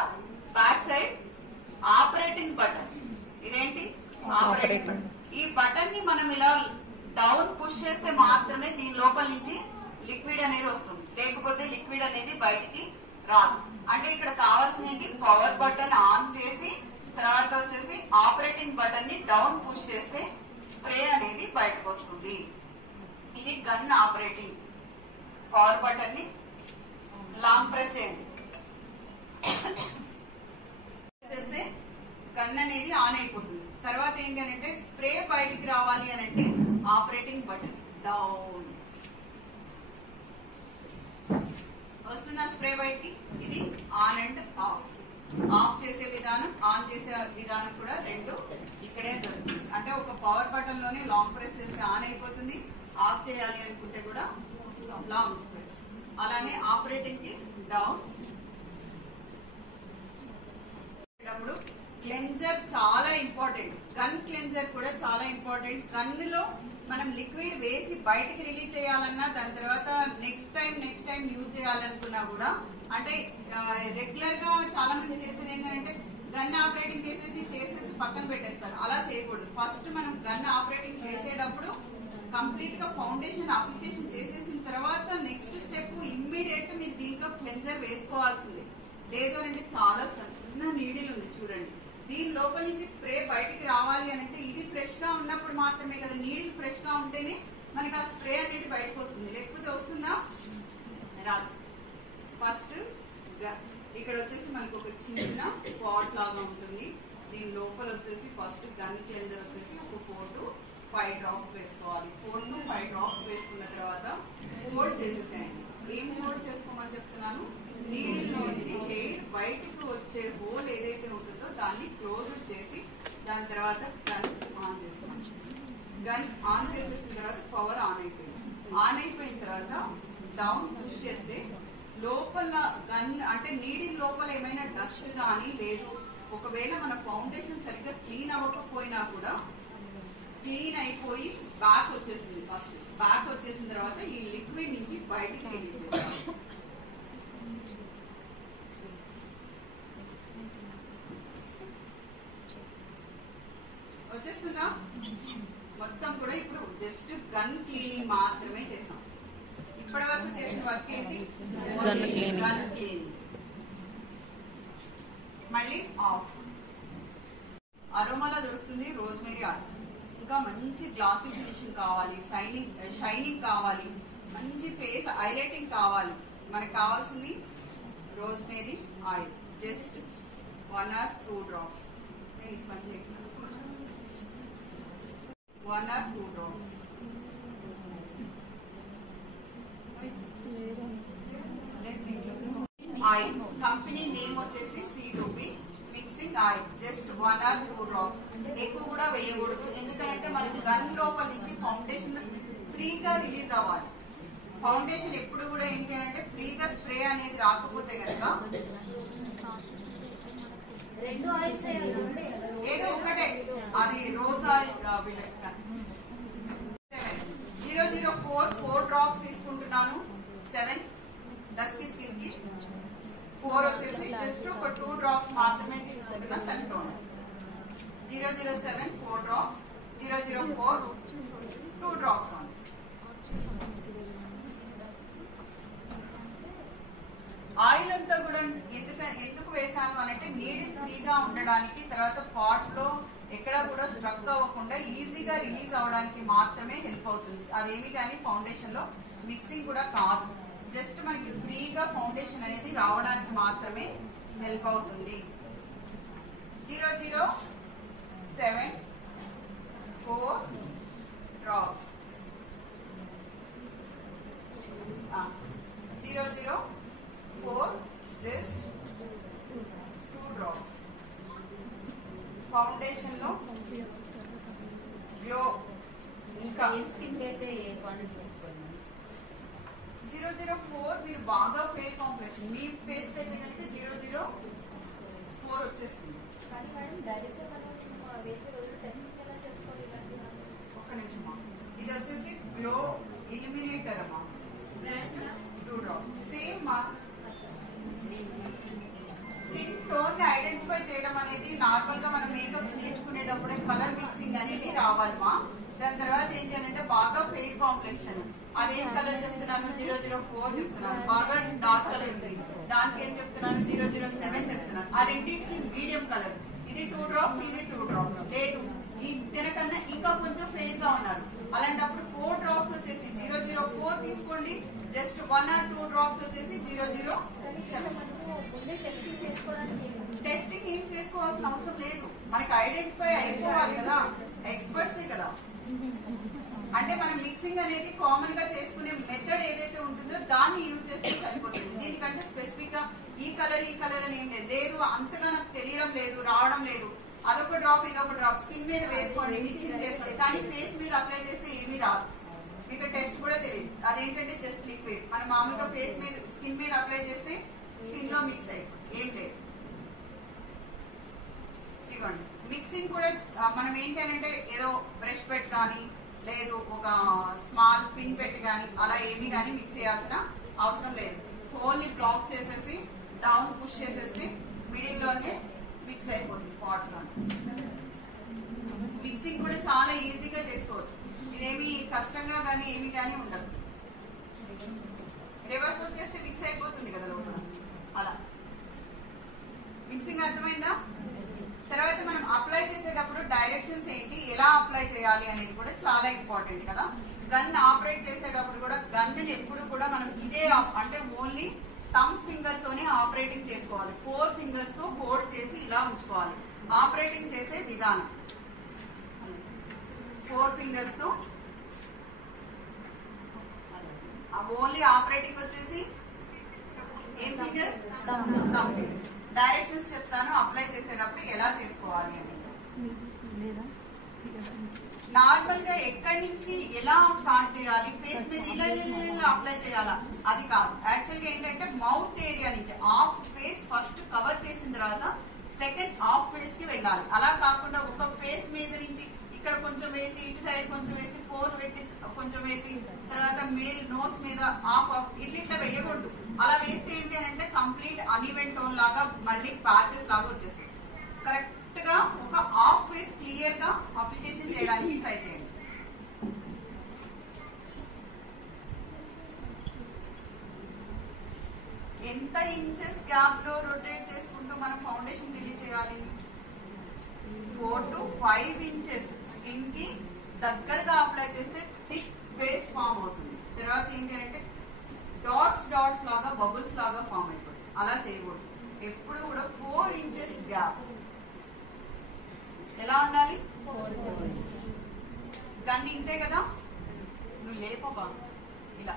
బ్యాక్ సైడ్ ఆపరేటింగ్ బటన్. ఇదేంటి ఆపరేటింగ్ బటన్. ఈ బటన్ ని మనం ఇలా డౌన్ పుష్ చేస్తే మాత్రమే దీని లోపల నుంచి లిక్విడ్ అనేది వస్తుంది, లేకపోతే లిక్విడ్ అనేది బయటికి రాదు. అంటే ఇక్కడ కావాల్సింది ఏంటి, పవర్ బటన్ ఆన్ చేసి తర్వాత వచ్చేసి ఆపరేటింగ్ బటన్ ని డౌన్ పుష్ చేస్తే స్ప్రే అనేది బయటకు వస్తుంది. ఇది గన్ ఆపరేటింగ్. పవర్ బటన్ ని లాంగ్ ప్రెస్ చేయండి, చేస్తే గన్ అనేది ఆన్ అయిపోతుంది. తర్వాత ఏంటి అంటే స్ప్రే బయటికి రావాలి అని అంటే ఆపరేటింగ్ బటన్ డౌన్ వస్తున్న స్ప్రే బయటికి. ఇది ఆన్ అండ్ ఆఫ్. ఆఫ్ చేసే విధానం, ఆన్ చేసే విధానం కూడా 2 ఇక్కడే దొరుకుతుంది. అంటే ఒక పవర్ బటన్ లోనే లాంగ్ ప్రెస్ చేస్తే ఆన్ అయిపోతుంది, ఆఫ్ చేయాలి అనుకుంటే కూడా లాంగ్ ప్రెస్. అలానే ఆపరేటింగ్ కి డౌన్. క్లెన్జర్ చాలా ఇంపార్టెంట్. గన్ క్లెన్జర్ కూడా చాలా ఇంపార్టెంట్. గన్ లో మనం లిక్విడ్ వేసి బయటికి రిలీజ్ చేయాలన్నా, దాని తర్వాత నెక్స్ట్ టైం యూజ్ చేయాలనుకున్నా కూడా, అంటే రెగ్యులర్ గా చాలా మంది చేసేది ఏంటంటే గన్ ఆపరేటింగ్ చేసేసి పక్కన పెట్టేస్తారు. అలా చేయకూడదు. ఫస్ట్ మనం గన్ ఆపరేటింగ్ చేసేటప్పుడు కంప్లీట్ గా ఫౌండేషన్ అప్లికేషన్ చేసేసిన తర్వాత నెక్స్ట్ స్టెప్ ఇమ్మీడియట్ మీరు దీంట్లో క్లెన్జర్ వేసుకోవాల్సింది. లేదు అంటే చాలా సన్న నీడిల్ ఉంది చూడండి, దీని లోపల నుంచి స్ప్రే బయటికి రావాలి అంటే ఇది ఫ్రెష్ గా ఉన్నప్పుడు మాత్రమే కదా. నీడిల్ ఫ్రెష్ గా ఉంటేనే మనకి ఆ స్ప్రే అనేది బయటకు వస్తుంది, లేకపోతే వస్తుందా రాదు. ఫస్ట్ ఇక్కడ వచ్చేసి మనకు ఒక చిన్న పాట్ లాగా ఉంటుంది. దీని లోపల వచ్చేసి ఫస్ట్ గన్ క్లెన్జర్ వచ్చేసి ఒక 4 to 5 డ్రాప్స్ వేసుకోవాలి. 4 to 5 డ్రాప్స్ వేసుకున్న తర్వాత హోల్డ్ చేసేసేయండి. ఏం హోల్డ్ చేసుకోమని చెప్తున్నాను, నీడిల్ నుంచి ఎయిర్ బయటకు వచ్చే హోల్ ఏదైతే ఉంటుందో దాన్ని క్లోజ్ చేసి దాని తర్వాత గన్ ఆన్ చేస్తాం. గన్ ఆన్ చేసేసిన తర్వాత పవర్ ఆన్ అయిపోయింది. ఆన్ అయిపోయిన తర్వాత డౌన్ పుష్ చేస్తే లోపల గన్ అంటే నీడిల్ లోపల ఏమైనా డస్ట్ కానీ, లేదు ఒకవేళ మన ఫౌండేషన్ సరిగ్గా క్లీన్ అవ్వకపోయినా కూడా క్లీన్ అయిపోయి బ్యాక్ వచ్చేసింది. ఫస్ట్ బ్యాక్ వచ్చేసిన తర్వాత ఈ లిక్విడ్ నుంచి బయటికి రిలీజ్ చేస్తాం. వచ్చేస్తుందా మొత్తం కూడా. ఇప్పుడు జస్ట్ గన్ క్లీనింగ్ మాత్రమే చేసాం. ఇప్పటి వరకు చేసిన వర్క్ ఏంటి, గన్ క్లీనింగ్. మళ్ళీ ఆఫ్. అరోమాలో దొరుకుతుంది రోజ్మేరీ ఆయిల్. ఇంకా మంచి గ్లాసీ ఫినిషింగ్ కావాలి, షైనింగ్ కావాలి, మంచి ఫేస్ హైలైటింగ్ కావాలి, మనకు కావాల్సింది rosemary oil. Just 1 or 2 drops. 1 or 2 drops. Oil company name వచ్చేసి C2B mixing oil. Just 1 or 2 drops. ఎక్కువ కూడా వేయకూడదు, ఎందుకంటే మనకి గన్ లోపల నుంచి ఫౌండేషన్ ఫ్రీగా రిలీజ్ అవ్వాలి. ఫౌండేషన్ ఎప్పుడు కూడా ఏంటి అంటే ఫ్రీగా స్ప్రే అనేది రాకపోతే కనుక ఏదో ఒకటే, అది రోజ్ ఆయిల్ 004 డ్రాప్స్ తీసుకుంటున్నాను. 7 డస్కీ స్కిన్ కి, 4 వచ్చేసి జస్ట్ ఒక 2 డ్రాప్స్ మాత్రమే తీసుకుంటున్నాను. దాంట్లో 007 4 డ్రాప్స్, 004 2 డ్రాప్స్ ఆన్. ఆయిల్ అంతా కూడా ఎందుకు వేసాను అనంటే నీడిల్ ఫ్రీగా ఉండడానికి, తర్వాత పాట్ లో ఎక్కడా కూడా స్ట్రక్ అవ్వకుండా ఈజీగా రిలీజ్ అవడానికి మాత్రమే హెల్ప్ అవుతుంది. అదేమి కానీ ఫౌండేషన్ లో మిక్సింగ్ కూడా కాదు, జస్ట్ మనకి ఫ్రీగా ఫౌండేషన్ అనేది రావడానికి మాత్రమే హెల్ప్ అవుతుంది. 007 4 డ్రాప్స్. ఫౌండేషన్ లో గ్లో ఇంకా స్కిన్ అయితే ఏ క్వాంటిటీ తీసుకోండి 004 మీరు బాగా ఫేర్ కాంప్లెక్షన్ మీ ఫేస్ కి అయితే కనుక 004 వచ్చేస్తుంది. కానీ మేడం డైరెక్ట్ మనం వేసే రోజు టెస్టింగ్ ఎలా చేసుకోవాలి ఇలాంటి ఒక్క నిమిషమా. ఇది వచ్చేసి గ్లో ఇల్యూమినేటర్ అమ్మా. జస్ట్ 2 డ్రాప్స్ సేమ్ మా స్కిన్ టోన్ ని ఐడెంటిఫై చేయడం అనేది నార్మల్ గా మనం మేకప్స్ నేర్చుకునేటప్పుడే కలర్ మిక్సింగ్ అనేది రావాలమ్మా. దాని తర్వాత ఏంటి అంటే బాగా ఫెయిర్ కాంప్లెక్షన్ అదేం కలర్ చెప్తున్నాను 004 చెప్తున్నాను. బాగా డార్క్ కలర్ ఉంది దానికి ఏం చెప్తున్నాను 007 చెప్తున్నాను. ఆ రెండింటికి మీడియం కలర్ ఇది 2 డ్రాప్స్ ఇది 2 డ్రాప్స్ లేదు ఈ దీనికన్నా ఇంకా కొంచెం ఫెయిర్ గా ఉన్నారు. అలాంటప్పుడు 4 డ్రాప్స్ వచ్చేసి 004 తీసుకోండి. జస్ట్ 1 or 2 డ్రాప్స్ వచ్చేసి 007. టెస్టింగ్ ఏం చేసుకోవాల్సిన అవసరం లేదు. మనకి ఐడెంటిఫై అయిపోవాలి కదా ఎక్స్పర్ట్సే కదా. అంటే మనం మిక్సింగ్ అనేది కామన్ గా చేసుకునే మెథడ్ ఏదైతే ఉంటుందో దాన్ని యూజ్ చేస్తే సరిపోతుంది. దీనికంటే స్పెసిఫిక్ గా ఈ కలర్ అని ఏం లేదు. అంతగా నాకు తెలియడం లేదు రావడం లేదు. అదొక డ్రాప్ ఇదొక డ్రాప్ స్కిన్ మీద వేసుకోండి మిక్సింగ్ చేసుకోండి. కానీ ఫేస్ మీద అప్లై చేస్తే ఏమీ రాదు. మీకు టెస్ట్ కూడా తెలియదు. అదేంటంటే జస్ట్ లిక్విడ్ మనం మామూలుగా ఫేస్ మీద స్కిన్ మీద అప్లై చేస్తే స్కిన్ లో మిక్స్ అయిపోతుంది ఏం లేదు. ఇదిగోండి మిక్సింగ్ కూడా మనం ఏంటంటే ఏదో బ్రష్ పెట్ కానీ లేదు ఒక స్మాల్ పిన్ పెట్టి కానీ అలా ఏమి కానీ మిక్స్ చేయాల్సిన అవసరం లేదు. హోల్ని బ్లాక్ చేసేసి డౌన్ పుష్ చేసేస్తే మిడిల్ లోనే మిక్స్ అయిపోతుంది పాట్ లో. మిక్సింగ్ కూడా చాలా ఈజీగా చేసుకోవచ్చు. ఇదేమి కష్టంగా కానీ ఏమి కానీ ఉండదు. రివర్స్ వచ్చేస్తే మిక్స్ అయిపోతుంది కదా లోపల. అలా మిక్సింగ్ అర్థమైందా? తర్వాత మనం అప్లై చేసేటప్పుడు డైరెక్షన్స్ ఏంటి ఎలా అప్లై చేయాలి అనేది కూడా చాలా ఇంపార్టెంట్ కదా. గన్ ఆపరేట్ చేసేటప్పుడు కూడా గన్ ఎప్పుడు కూడా మనం ఇదే అంటే ఓన్లీ థంబ్ ఫింగర్ తోనే ఆపరేటింగ్ చేసుకోవాలి. 4 ఫింగర్స్ తో హోల్డ్ చేసి ఇలా ఉంచుకోవాలి. ఆపరేటింగ్ చేసే విధానం 4 ఫింగర్స్ తో ఓన్లీ ఆపరేటింగ్ వచ్చేసి ఏం ఫింగర్ థంబ్ ఫింగర్. డైరెక్షన్స్ చెప్తాను అప్లై చేసేటప్పుడు ఎలా చేసుకోవాలి అని. నార్మల్ గా ఎక్కడి నుంచి ఎలా స్టార్ట్ చేయాలి ఫేస్ మీద ఇలా అప్లై చేయాలా అది కాదు. యాక్చువల్ గా ఏంటంటే మౌత్ ఏరియా నుంచి హాఫ్ ఫేస్ ఫస్ట్ కవర్ చేసిన తర్వాత సెకండ్ హాఫ్ ఫేస్ కి వెళ్ళాలి. అలా కాకుండా ఒక ఫేస్ మీద నుంచి ఇక్కడ కొంచెం వేసి ఇటు సైడ్ కొంచెం వేసి 4 పెట్టి కొంచెం వేసి తర్వాత మిడిల్ నోస్ మీద హాఫ్ ఇట్లా వేయకూడదు. అలా వేస్తే ఏంటి అంటే కంప్లీట్ అన్ఈవెన్ టోన్ లాగా మళ్ళీ ప్యాచెస్ లాగా వచ్చేస్తాయి. కరెక్ట్ గా ఒక హాఫ్ ఫేస్ క్లియర్ గా అప్లికేషన్ చేయడానికి ట్రై చేయండి. ఎంత ఇంచెస్ గ్యాప్ లో రొటేట్ చేసుకుంటూ మనం ఫౌండేషన్ రిలీజ్ చేయాలి? 4 to 5 ఇంచెస్ స్కిన్ కి దగ్గరగా అప్లై చేస్తే థిక్ ఫేస్ ఫామ్ అవుతుంది. తర్వాత ఏంటి అంటే డాట్స్ లాగా బబుల్స్ లాగా ఫామ్ అయిపోతుంది. అలా చేయకూడదు. ఎప్పుడు కూడా 4 ఇంచెస్ గ్యాప్. ఎలా ఉండాలి? గన్ ఇంతే కదా నువ్వు లేపబా ఇలా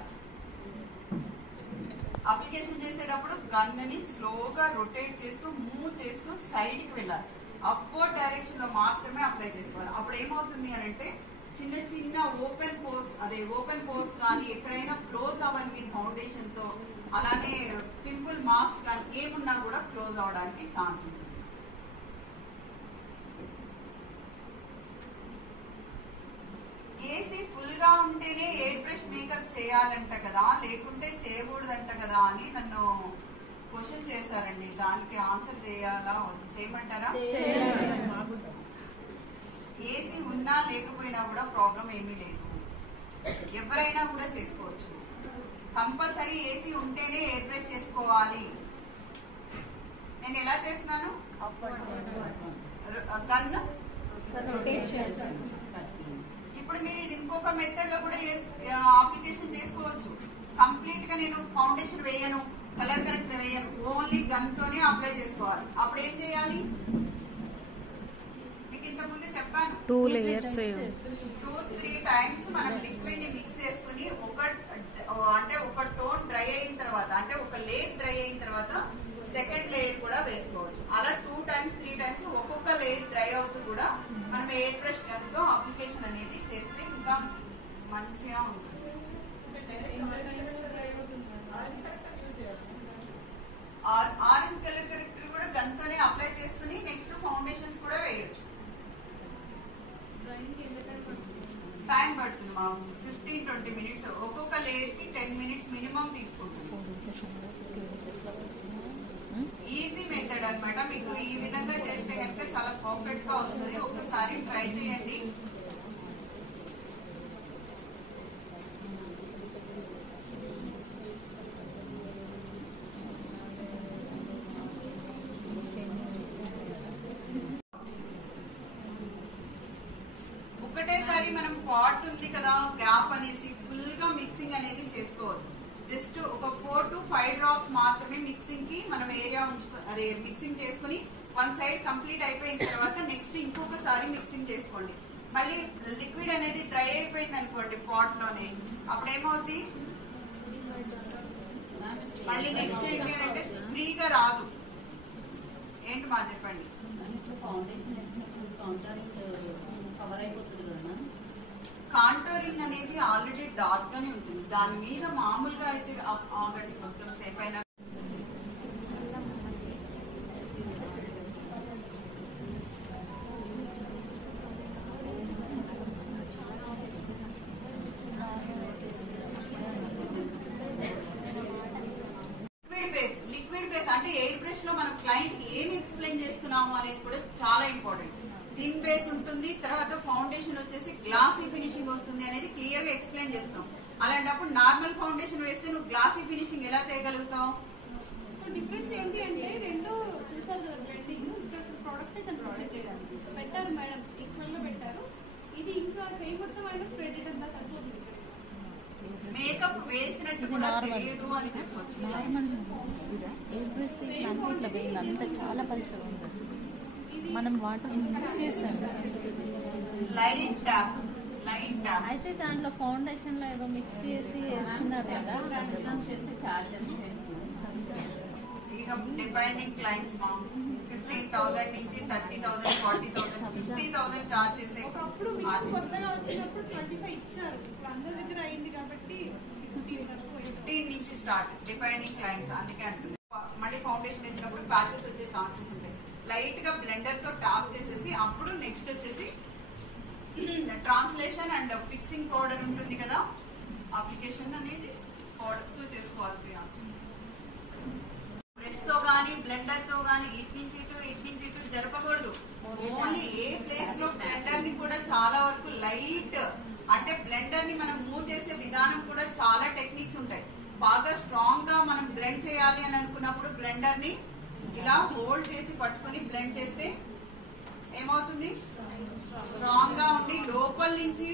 అప్లికేషన్ చేసేటప్పుడు గన్నుని స్లోగా రొటేట్ చేస్తూ మూవ్ చేస్తూ సైడ్ కి వెళ్ళాలి. అప్వర్డ్ డైరెక్షన్ లో మాత్రమే అప్లై చేసుకోవాలి. అప్పుడు ఏమవుతుంది అని అంటే చిన్న చిన్న ఓపెన్ పోర్స్ కానీ ఎక్కడైనా క్లోజ్ అవ్వని మీ ఫౌండేషన్ తో అలానే పింపుల్ మార్క్స్ కానీ ఏమున్నా కూడా క్లోజ్ అవడానికి ఛాన్స్ ఉంటుంది. ఏసీ ఫుల్ గా ఉంటేనే ఎయిర్ బ్రష్ మేకప్ చేయాలంట కదా లేకుంటే చేయకూడదంట కదా అని నన్ను క్వశ్చన్ చేశారండి. దానికి ఆన్సర్ చేయాలా చేయమంటారా? ఏసీ ఉన్నా లేకపోయినా కూడా ప్రాబ్లం ఏమీ లేదు. ఎవరైనా కూడా చేసుకోవచ్చు. కంపల్సరీ ఏసీ ఉంటేనే ఎయిర్ బ్రష్ చేసుకోవాలి. నేను ఎలా చేస్తున్నాను? గన్ ఇప్పుడు మీరు ఇది ఇంకొక మెథడ్ లో కూడా అప్లికేషన్ చేసుకోవచ్చు. కంప్లీట్ గా నేను ఫౌండేషన్ వేయను కలర్ కరెక్ట్ వేయను ఓన్లీ గన్ తోనే అప్లై చేసుకోవాలి. అప్పుడు ఏం చేయాలి? మీకు ఇంత ముందే చెప్పాను 2 layers 2-3 టైమ్స్ మనం లిక్విడ్ ని మిక్స్ చేసుకుని ఒక టోన్ డ్రై అయిన తర్వాత అంటే ఒక లేయర్ డ్రై అయిన తర్వాత సెకండ్ లేయర్ కూడా వేసుకోవచ్చు. అలా 2 times 3 times ఒక్కొక్క లేయర్ డ్రై అవుతూ కూడా మనం ఎయిర్ బ్రష్ తో అప్లికేషన్ అనేది చేస్తే ఇంకా మంచిగా ఉంటుంది. ఆరెంజ్ కలర్ కరెక్టర్ కూడా గన్తోనే అప్లై చేసుకుని నెక్స్ట్ ఫౌండేషన్స్ కూడా వేయొచ్చు. టైం పడుతుంది మా 15-20 minutes. ఒక్కొక్క లేయర్ కి 10 minutes మినిమం తీసుకుంటుంది. ఈజీ మెథడ్ అన్నమాట. మీకు ఈ విధంగా చేస్తే కనుక చాలా పర్ఫెక్ట్ గా వస్తుంది. ఒకసారి ట్రై చేయండి. ఒకటేసారి మనం పాట్ ఉంది కదా గ్యాప్ అనేసి ఫుల్ గా మిక్సింగ్ అనేది చేసుకోవద్దు. జస్ట్ ఒక 4 to 5 drops మాత్రమే మిక్సింగ్ కి మనం ఏరియా అదే మిక్సింగ్ చేసుకుని వన్ సైడ్ కంప్లీట్ అయిపోయిన తర్వాత నెక్స్ట్ ఇంకొకసారి మిక్సింగ్ చేసుకోండి. మళ్ళీ లిక్విడ్ అనేది డ్రై అయిపోయింది అనుకోండి పాట్ లోనే, అప్పుడు ఏమవుతుంది మళ్ళీ నెక్స్ట్ ఏంటి అంటే ఫ్రీగా రాదు. ఏంటి మా చెప్పండి. కాంటోరింగ్ అనేది ఆల్రెడీ డార్క్ గానే ఉంటుంది. దాని మీద మామూలుగా అయితే ఆగండి కొంచెం సేపు అయినా లిక్విడ్ బేస్ అంటే ఎయిర్ బ్రష్ లో మనం క్లయింట్ కి ఏం ఎక్స్ప్లెయిన్ చేస్తున్నాము అనేది కూడా చాలా ఇంపార్టెంట్. థిన్ బేస్ ఉంటుంది, తర్వాత ఫౌండేషన్ వచ్చేసి గ్లాసీ ఫినిషింగ్ వస్తుంది అనేది క్లియర్ గా ఎక్స్ప్లెయిన్ చేస్తాం. అలాంటప్పుడు నార్మల్ ఫౌండేషన్ వేస్తే నువ్వు గ్లాసీ ఫినిషింగ్ ఎలా చేయగలుగుతావు? సో డిఫరెన్స్ ఏంటి అంటే రెండు చూసారు కదా బ్లెండింగ్, ప్రోడక్ట్ పెట్టారు మేడం, ఈక్వల్ గా పెట్టారు. ఇది ఇంకా చేయి మొత్తం అయినా స్ప్రెడ్ అంతా సరిపోతుంది. మేకప్ వేసినట్టు కూడా తెలియదు అని చెప్పొచ్చు. ఇట్లా వేయండి, అంత చాలా పలుచగా ఉంది. మనం వాటర్ మిక్స్ చేస్తాం లైట్ ట్యాప్ అయితే దాంట్లో ఫౌండేషన్ లో ఏదో మిక్స్ చేసి వేస్తున్నారు కదా, చేస్తే చార్జెస్ ఇక డిపెండింగ్ క్లయింట్స్ మా 15,000 నుంచి 30,000 40,000 50,000 చార్జ్ చేసే. ఒకప్పుడు మీకు కొత్తగా వచ్చినప్పుడు 25 ఇచ్చారు, ఇప్పుడు అందరి దగ్గర అయింది కాబట్టి 15 నుంచి స్టార్ట్ డిపెండింగ్ క్లయింట్స్. అందుకే అంటుంది. మళ్ళీ ఫౌండేషన్ వేసినప్పుడు ప్యాచెస్ వచ్చే ఛాన్సెస్ ఉంటాయి. లైట్ గా బ్లెండర్ తో టాప్ చేసేసి అప్పుడు నెక్స్ట్ వచ్చేసి ట్రాన్స్లేషన్ అండ్ ఫిక్సింగ్ పౌడర్ ఉంటుంది కదా, అప్లికేషన్ అనేది పౌడర్ తో చేసుకోవాలి. బ్రష్ తో గానీ బ్లెండర్ తో గానీ ఇటు నుంచి ఇటు జరపకూడదు. ఓన్లీ ఏ ప్లేస్ లో బ్లెండర్ ని కూడా చాలా వరకు లైట్ అంటే బ్లెండర్ ని మనం మూవ్ చేసే విధానం కూడా చాలా టెక్నిక్స్ ఉంటాయి. బాగా స్ట్రాంగ్ గా మనం బ్లెండ్ చేయాలి అని అనుకున్నప్పుడు బ్లెండర్ ని ఇలా హోల్డ్ చేసి పట్టుకుని బ్లెండ్ చేస్తే ఏమవుతుంది, స్ట్రాంగ్ గా ఉండి లోపల నుంచి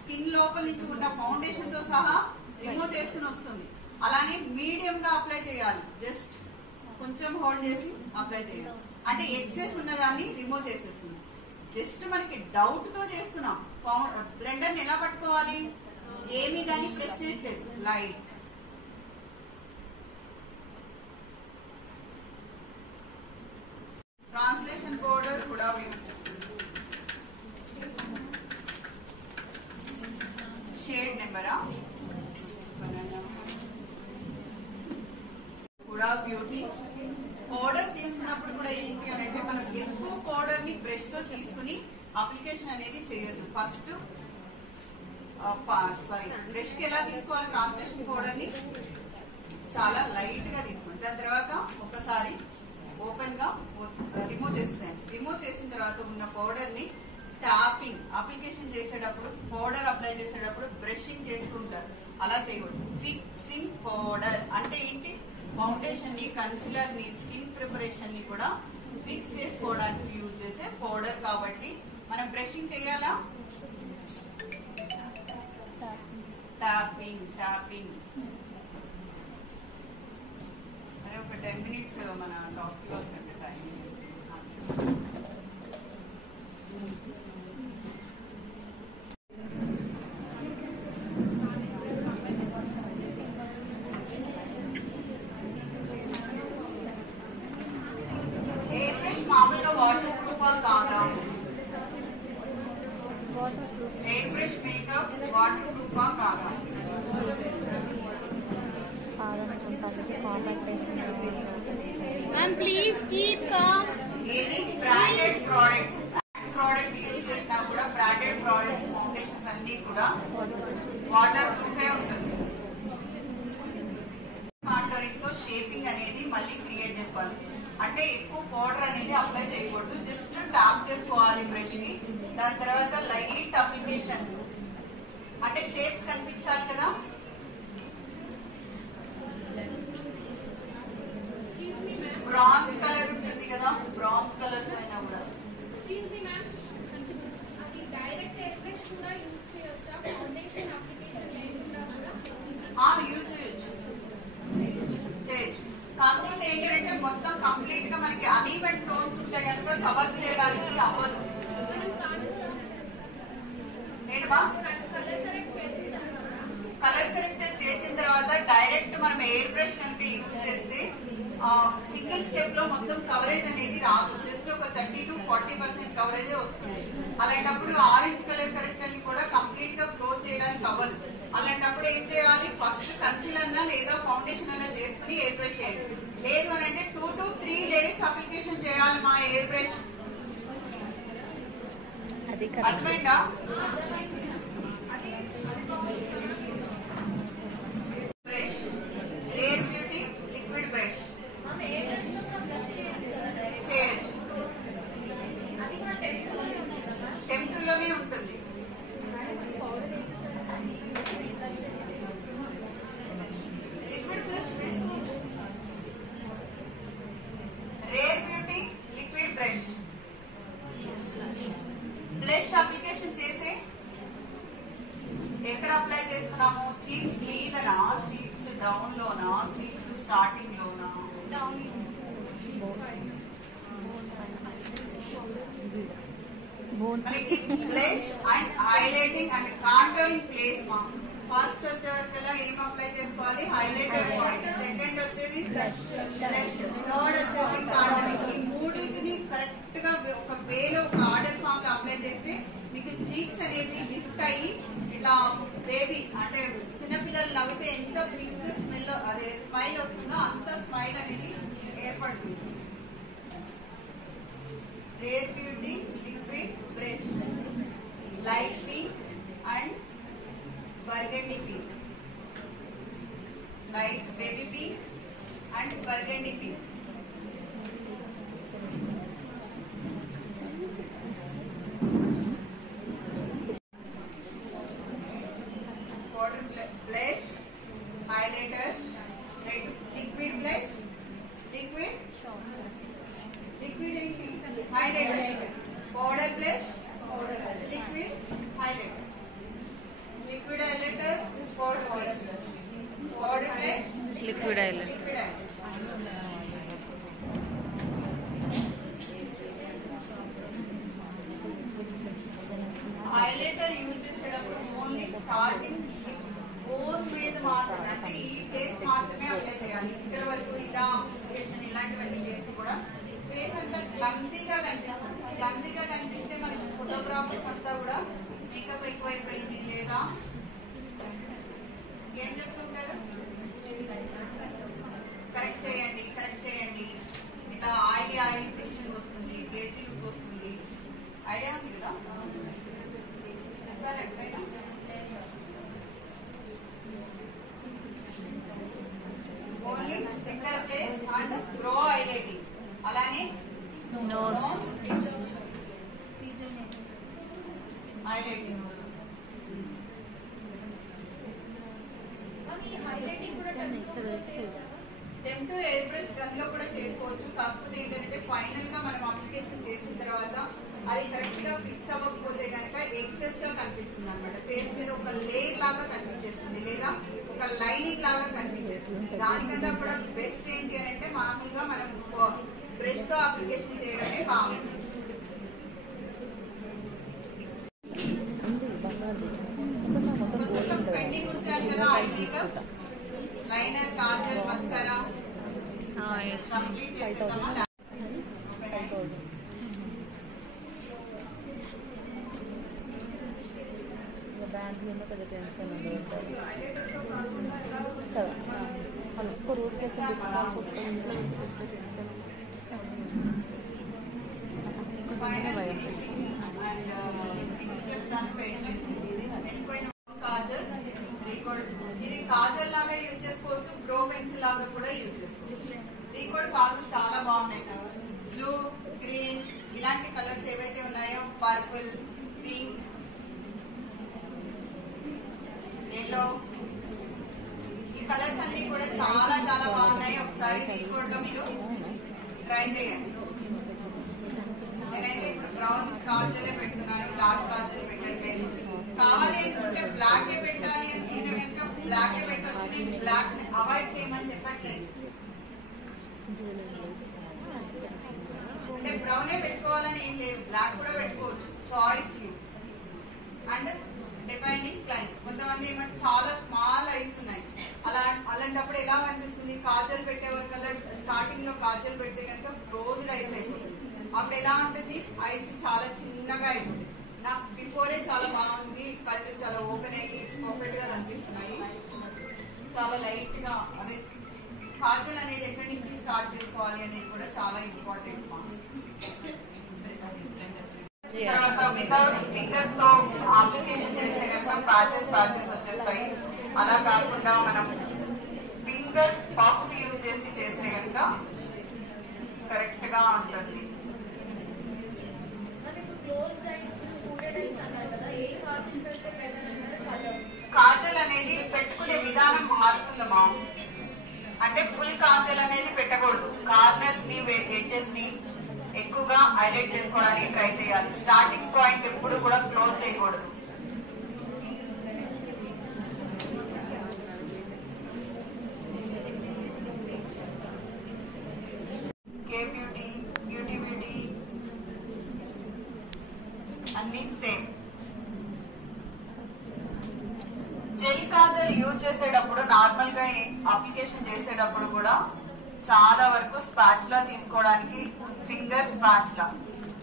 స్కిన్ లోపల నుంచి ఉన్న ఫౌండేషన్ తో సహా రిమూవ్ చేసుకుని వస్తుంది. అలానే మీడియం గా అప్లై చేయాలి. జస్ట్ కొంచెం హోల్డ్ చేసి అప్లై చేయాలి అంటే ఎక్సెస్ ఉన్నదాన్ని రిమూవ్ చేసేస్తుంది. జస్ట్ మనకి డౌట్ తో చేస్తున్నాం. బ్లెండర్ ని ఎలా పట్టుకోవాలి, ఏమీ కానీ ప్రెస్ చేయట్లేదు, లైట్ ట్రాన్స్లేషన్ పౌడర్ కూడా షేడ్ నెంబరా కూడా బ్యూటీ పౌడర్ తీసుకున్నప్పుడు కూడా ఏంటి అని అంటే మనం ఎక్కువ పౌడర్ ని బ్రష్ తో తీసుకుని అప్లికేషన్ అనేది చేయొద్దు. ఫస్ట్ బ్రష్ కి ఎలా తీసుకోవాలి, ట్రాన్స్లేషన్ పౌడర్ ని చాలా లైట్ గా తీసుకోండి. దాని తర్వాత ఒకసారి ఓపెన్ గా రిమూవ్ చేసేయండి. రిమూవ్ చేసిన తర్వాత ఉన్న పౌడర్ ని ట్యాపింగ్ అప్లికేషన్ చేసేటప్పుడు పౌడర్ అప్లై చేసేటప్పుడు బ్రషింగ్ చేస్తుంటారు, అలా చేయకూడదు. ఫిక్సింగ్ పౌడర్ అంటే ఏంటి, ఫౌండేషన్ ని కన్సిలర్ ని స్కిన్ ప్రిపరేషన్ ని కూడా ఫిక్స్ చేసుకోవడానికి యూజ్ చేసే పౌడర్ కాబట్టి మనం బ్రషింగ్ చేయాలా, ట్యాపింగ్. సరే ఒక 10 minutes మన టాస్క్ వాళ్ళకంటే టైం. ఎక్కువ కాదా? Ma'am please keep com. ఏది బ్రాండెడ్ ప్రోడక్ట్స్ ప్రోడక్ట్ యూజ్ చేసినా కూడా బ్రాండెడ్ ప్రోడక్ట్ ఫౌండేషన్స్ అన్ని కూడా వాటర్ ప్రూఫే ఉంటుంది. కాంటోరింగ్ తో షేపింగ్ అనేది మళ్ళీ క్రియేట్ చేసుకోవాలి. అంటే ఎక్కువ పౌడర్ అనేది అప్లై చేయకూడదు, జస్ట్ టాప్ చేసుకోవాలి బ్రష్ ని. దాని తర్వాత లైట్ అప్లికేషన్, అంటే షేప్స్ కనిపించాలి కదా. బ్రాంజ్ కలర్ ఉంటుంది కదా, బ్రాంజ్ కలర్ తో అయినా కూడా యూజ్ చేయొచ్చు. కాకపోతే ఏంటంటే మొత్తం కంప్లీట్ గా మనకి అన్ఈవెన్ టోన్స్ ఉంటే కనుక కవర్ చేయడానికి అవ్వదు. ఏంటమ్మా కలర్ కరెక్టర్ చేసిన తర్వాత డైరెక్ట్ మనం ఎయిర్ బ్రష్ కనుక యూజ్ చేస్తే సింగిల్ స్టెప్ లో మొత్తం కవరేజ్ అనేది రాదు, జస్ట్ ఒక 30 to 40% కవరేజే వస్తుంది. అలాంటప్పుడు ఆరెంజ్ కలర్ కరెక్టర్ ని కూడా కంప్లీట్ గా ఫ్లో చేయడానికి అవ్వదు. అలాంటప్పుడు ఏం చేయాలి, ఫస్ట్ కన్సీలర్ అన్నా లేదా ఫౌండేషన్ అన్నా చేసుకుని ఎయిర్ బ్రష్ చేయాలి. లేదు అని అంటే 2 to 3 లేయర్స్ అప్లికేషన్ చేయాలి మా ఎయిర్ బ్రష్. అర్థమైందా? Brush rare Beauty liquid brush చేయొచ్చు, టెంపుల్లోనే ఉంటుంది. లిక్విడ్ బ్రష్ వేసుకోవచ్చు. Rare Beauty liquid brush blush application చేసే ఎక్కడ అప్లై చేస్తున్నాము, చీక్స్ మీదనా, చీక్స్ డౌన్ లోనా, చీక్స్ స్టార్టింగ్ లోనా? మనకి blush and highlighting and contouring place మా ఫస్ట్ వచ్చే వరకల్లా ఏం అప్లై చేసుకోవాలి, హైలైటర్ పాయింట్. సెకండ్ వచ్చేది బ్లష్, థర్డ్ వచ్చేసి కాంటోరింగ్. ఈ మూడింటిని కరెక్ట్ గా ఒక వేలో ఒక ఆర్డర్ ఫామ్ లో అప్లై చేస్తే మీకు చీక్స్ అనేది లిఫ్ట్ అయ్యి ఇట్లా బేబీ అంటే చిన్నపిల్లలు నవ్వితే ఎంత పింక్ స్మెల్ అదే స్మైల్ వస్తుందో అంత స్మైల్ అనేది ఏర్పడుతుంది. Rare Beauty liquid brush light pink and burgundy pink, light baby pink and burgundy pink. Blush highlighters red liquid blush liquid ఏంటి highlighter, powder blush liquid highlighter, liquid highlighter powder blush, powder blush liquid highlighter. Liquid highlighter use చేసేటప్పుడు only starting bone మీద మాత్రమే, అంటే ఈ place మాత్రమే apply చేయాలి. ఇక్కడ వరకు ఇలా అప్లికేషన్ ఇలాంటివన్నీ చేస్తే కూడా ఫేస్ అంతా క్లమ్జీగా కనిపిస్తుంది. క్లమ్జీగా కనిపిస్తే మనకి ఫోటోగ్రాఫర్స్ అంతా కూడా మేకప్ ఎక్కువైపోయింది లేదా ఏం చేస్తుంటారు, కరెక్ట్ చేయండి ఇట్లా ఆయిలీ ఫినిషింగ్ వస్తుంది, గ్లేజీ లుక్ వస్తుంది. ఐడియా ఉంది కదా, చెప్పారు ఎప్పుడైనా? Only sticker place and brow highlighting, అలానే nose highlighting. Temptu air brush gun లో కూడా చేసుకోవచ్చు. కాకపోతే ఏంటంటే ఫైనల్ గా మనం అప్లికేషన్ చేసిన తర్వాత అది కరెక్ట్ గా ఫిక్స్ అవ్వకపోతే కనుక ఎక్సెస్ గా కనిపిస్తుంది అనమాట. ఫేస్ మీద ఒక లేయర్ లాగా కనిపించేస్తుంది లేదా ఒక లైనింగ్ లాగా కనిపించేస్తుంది. దానికన్నా కూడా బెస్ట్ ఏంటి అని అంటే మామూలుగా మనం బ్రష్ తో అప్లికేషన్ చేయడమే బాగుంటుంది. కొంచెం పెండింగ్ ఉంచాను కదా eye makeup, liner, kajal, mascara complete చేసేద్దామా? దాంట్లో పెద్ద టెన్షన్ ఉండదు కదా. వాళ్ళు ఒక్క రోజు కోసం తెచ్చుకోవాల్సి వస్తే ఇంట్లో పెద్ద టెన్షన్. కాజల్ ఇది కాజల్ లాగా యూజ్ చేసుకోవచ్చు, బ్రో పెన్సిల్ లాగా కూడా యూజ్ చేసుకోవచ్చు. రీకోడ్ కాజల్ చాలా బాగున్నాయి. బ్లూ, గ్రీన్ ఇలాంటి కలర్స్ ఏవైతే ఉన్నాయో, పర్పుల్, పింక్, ఎల్లో, ఈ కలర్స్ అన్ని కూడా చాలా చాలా బాగున్నాయి. ఒకసారి రీకోడ్ లో మీరు ట్రై చేయండి. నేనైతే ఇప్పుడు బ్రౌన్ కాజలే పెడుతున్నాను, డార్క్ కాజల్ పెట్టట్లేదు. కావాలి అనుకుంటే బ్లాక్ పెట్టాలి అనుకుంటే కనుక బ్లాక్ పెట్టవచ్చు. నేను బ్లాక్ ని అవాయిడ్ చేయమని చెప్పట్లేదు. అంటే బ్రౌనే పెట్టుకోవాలని ఏం లేదు, బ్లాక్ కూడా పెట్టుకోవచ్చు. Choice you and depending clients. కొంతమంది ఏమంటే చాలా స్మాల్ ఐస్ ఉన్నాయి, అలాంటప్పుడు ఎలా అనిపిస్తుంది, కాజల్ పెట్టే వరకల్లా స్టార్టింగ్ లో కాజల్ పెడితే కనుక క్లోజ్డ్ ఐస్ అయిపోతుంది. అప్పుడు ఎలా ఉంటుంది, ఐస్ చాలా చిన్నగా అయిపోతుంది. నాకు బిఫోరే చాలా బాగుంది, కళ్ళు చాలా ఓపెన్ అయ్యి పర్ఫెక్ట్ గా కనిపిస్తున్నాయి. చాలా లైట్ గా అదే కాజల్ అనేది ఎక్కడి నుంచి స్టార్ట్ చేసుకోవాలి అనేది కూడా చాలా ఇంపార్టెంట్. తర్వాత వితౌట్ ఫింగర్స్ తో అప్లికేషన్ చేస్తే కనుక ప్యాచెస్ వచ్చేస్తాయి. అలా కాకుండా మనం ఫింగర్ పఫ్ యూజ్ చేసి చేస్తే కనుక కరెక్ట్ గా ఉంటుంది. కాజల్ అనేది పెట్టుకునే విధానం మారుతుందమ్మా. అంటే ఫుల్ కాజల్ అనేది పెట్టకూడదు, కార్నర్స్ ని ఎడ్జెస్ ని ఎక్కువగా హైలైట్ చేసుకోవడానికి ట్రై చేయాలి. స్టార్టింగ్ పాయింట్ ఎప్పుడు కూడా క్లోజ్ చేయకూడదు. బ్యూటీ అన్ని సేమ్. జెల్ కాజల్ యూజ్ చేసేటప్పుడు నార్మల్ గా అప్లికేషన్ చేసేటప్పుడు కూడా చాలా వరకు స్పాచ్లా తీసుకోవడానికి ఫింగర్ స్పాచ్లా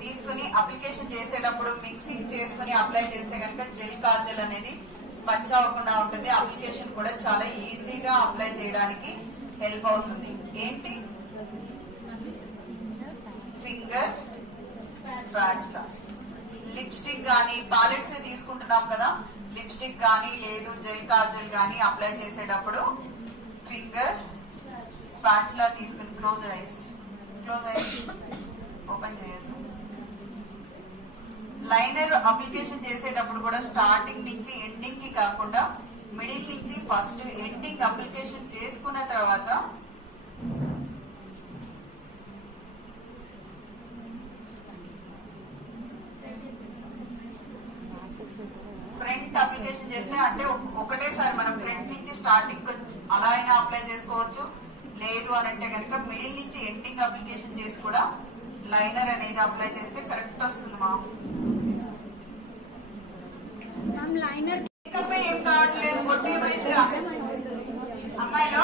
తీసుకుని అప్లికేషన్ చేసేటప్పుడు మిక్సింగ్ చేసుకుని అప్లై చేస్తే కనుక జెల్ కాజల్ అనేది స్పంచ్ అవ్వకుండా ఉంటుంది. అప్లికేషన్ కూడా చాలా ఈజీగా అప్లై చేయడానికి హెల్ప్ అవుతుంది. ఏంటి ఫింగర్ స్పాచ్లా. లిప్స్టిక్ గానీ పాలెట్స్ తీసుకుంటున్నాం కదా, లిప్స్టిక్ గానీ లేదు జెల్ కాజల్ గానీ అప్లై చేసేటప్పుడు ఫింగర్ స్పాచ్ లా తీసుకుని క్లోజ్ ఐస్ ఓపెన్ చేయాలి. లైనర్ అప్లికేషన్ చేసేటప్పుడు కూడా స్టార్టింగ్ నుంచి ఎండింగ్ కి కాకుండా మిడిల్ నుంచి ఫస్ట్ ఎండింగ్ అప్లికేషన్ చేసుకున్న తర్వాత ఫ్రంట్ అప్లికేషన్ చేస్తే అంటే ఒకటేసారి మనం ఫ్రంట్ నుంచి స్టార్టింగ్ అలా అయినా అప్లై చేసుకోవచ్చు. లేదు అని అంటే కనుక మిడిల్ నుంచి ఎండింగ్ అప్లికేషన్ చేసి కూడా లైనర్ అనేది అప్లై చేస్తే కరెక్ట్ వస్తుంది. మేకప్ ఏం కావట్లేదు, కొట్టేమైందిరా అమ్మాయిలో.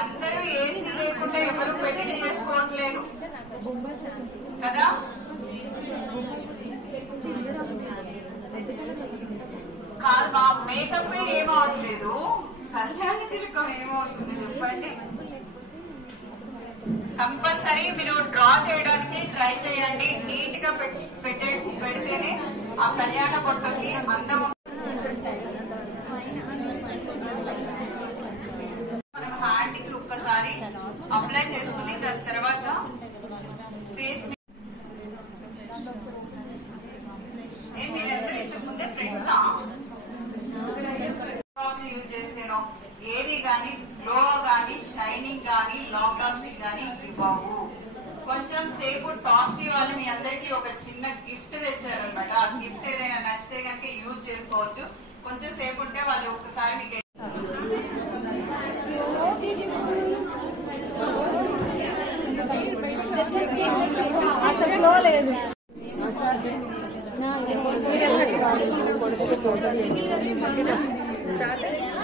అందరూ ఏసీ లేకుండా ఎవరు పెళ్లి చేసుకోవట్లేదు కదా. కాదు మా మేకప్ ఏమవట్లేదు, కళ్యాణి తిలకం ఏమవుతుంది చెప్పండి. కంపల్సరీ మీరు డ్రా చేయడానికి ట్రై చేయండి. నీట్ గా పెడితేనే ఆ కళ్యాణ బొట్టకి అందం. మనం హ్యాండ్ కి ఒక్కసారి అప్లై చేసుకుని దాని తర్వాత ఫేస్ మీరెంత ఇంతకు ముందే ఫ్రెండ్సా యూజ్ చేస్తేనో ఏది గానీ గ్లో గానీ షైనింగ్ గానీ లాంగ్ లాస్టింగ్ గానీ ఇవ్వవు. కొంచెం సేపు టాస్కీ వాళ్ళు మీ అందరికి ఒక చిన్న గిఫ్ట్ తెచ్చారనమాట. ఆ గిఫ్ట్ ఏదైనా నచ్చితే కనుక యూజ్ చేసుకోవచ్చు. కొంచెం సేపు ఉంటే వాళ్ళు ఒకసారి మీకు అసలు లేదు. స్టార్ట్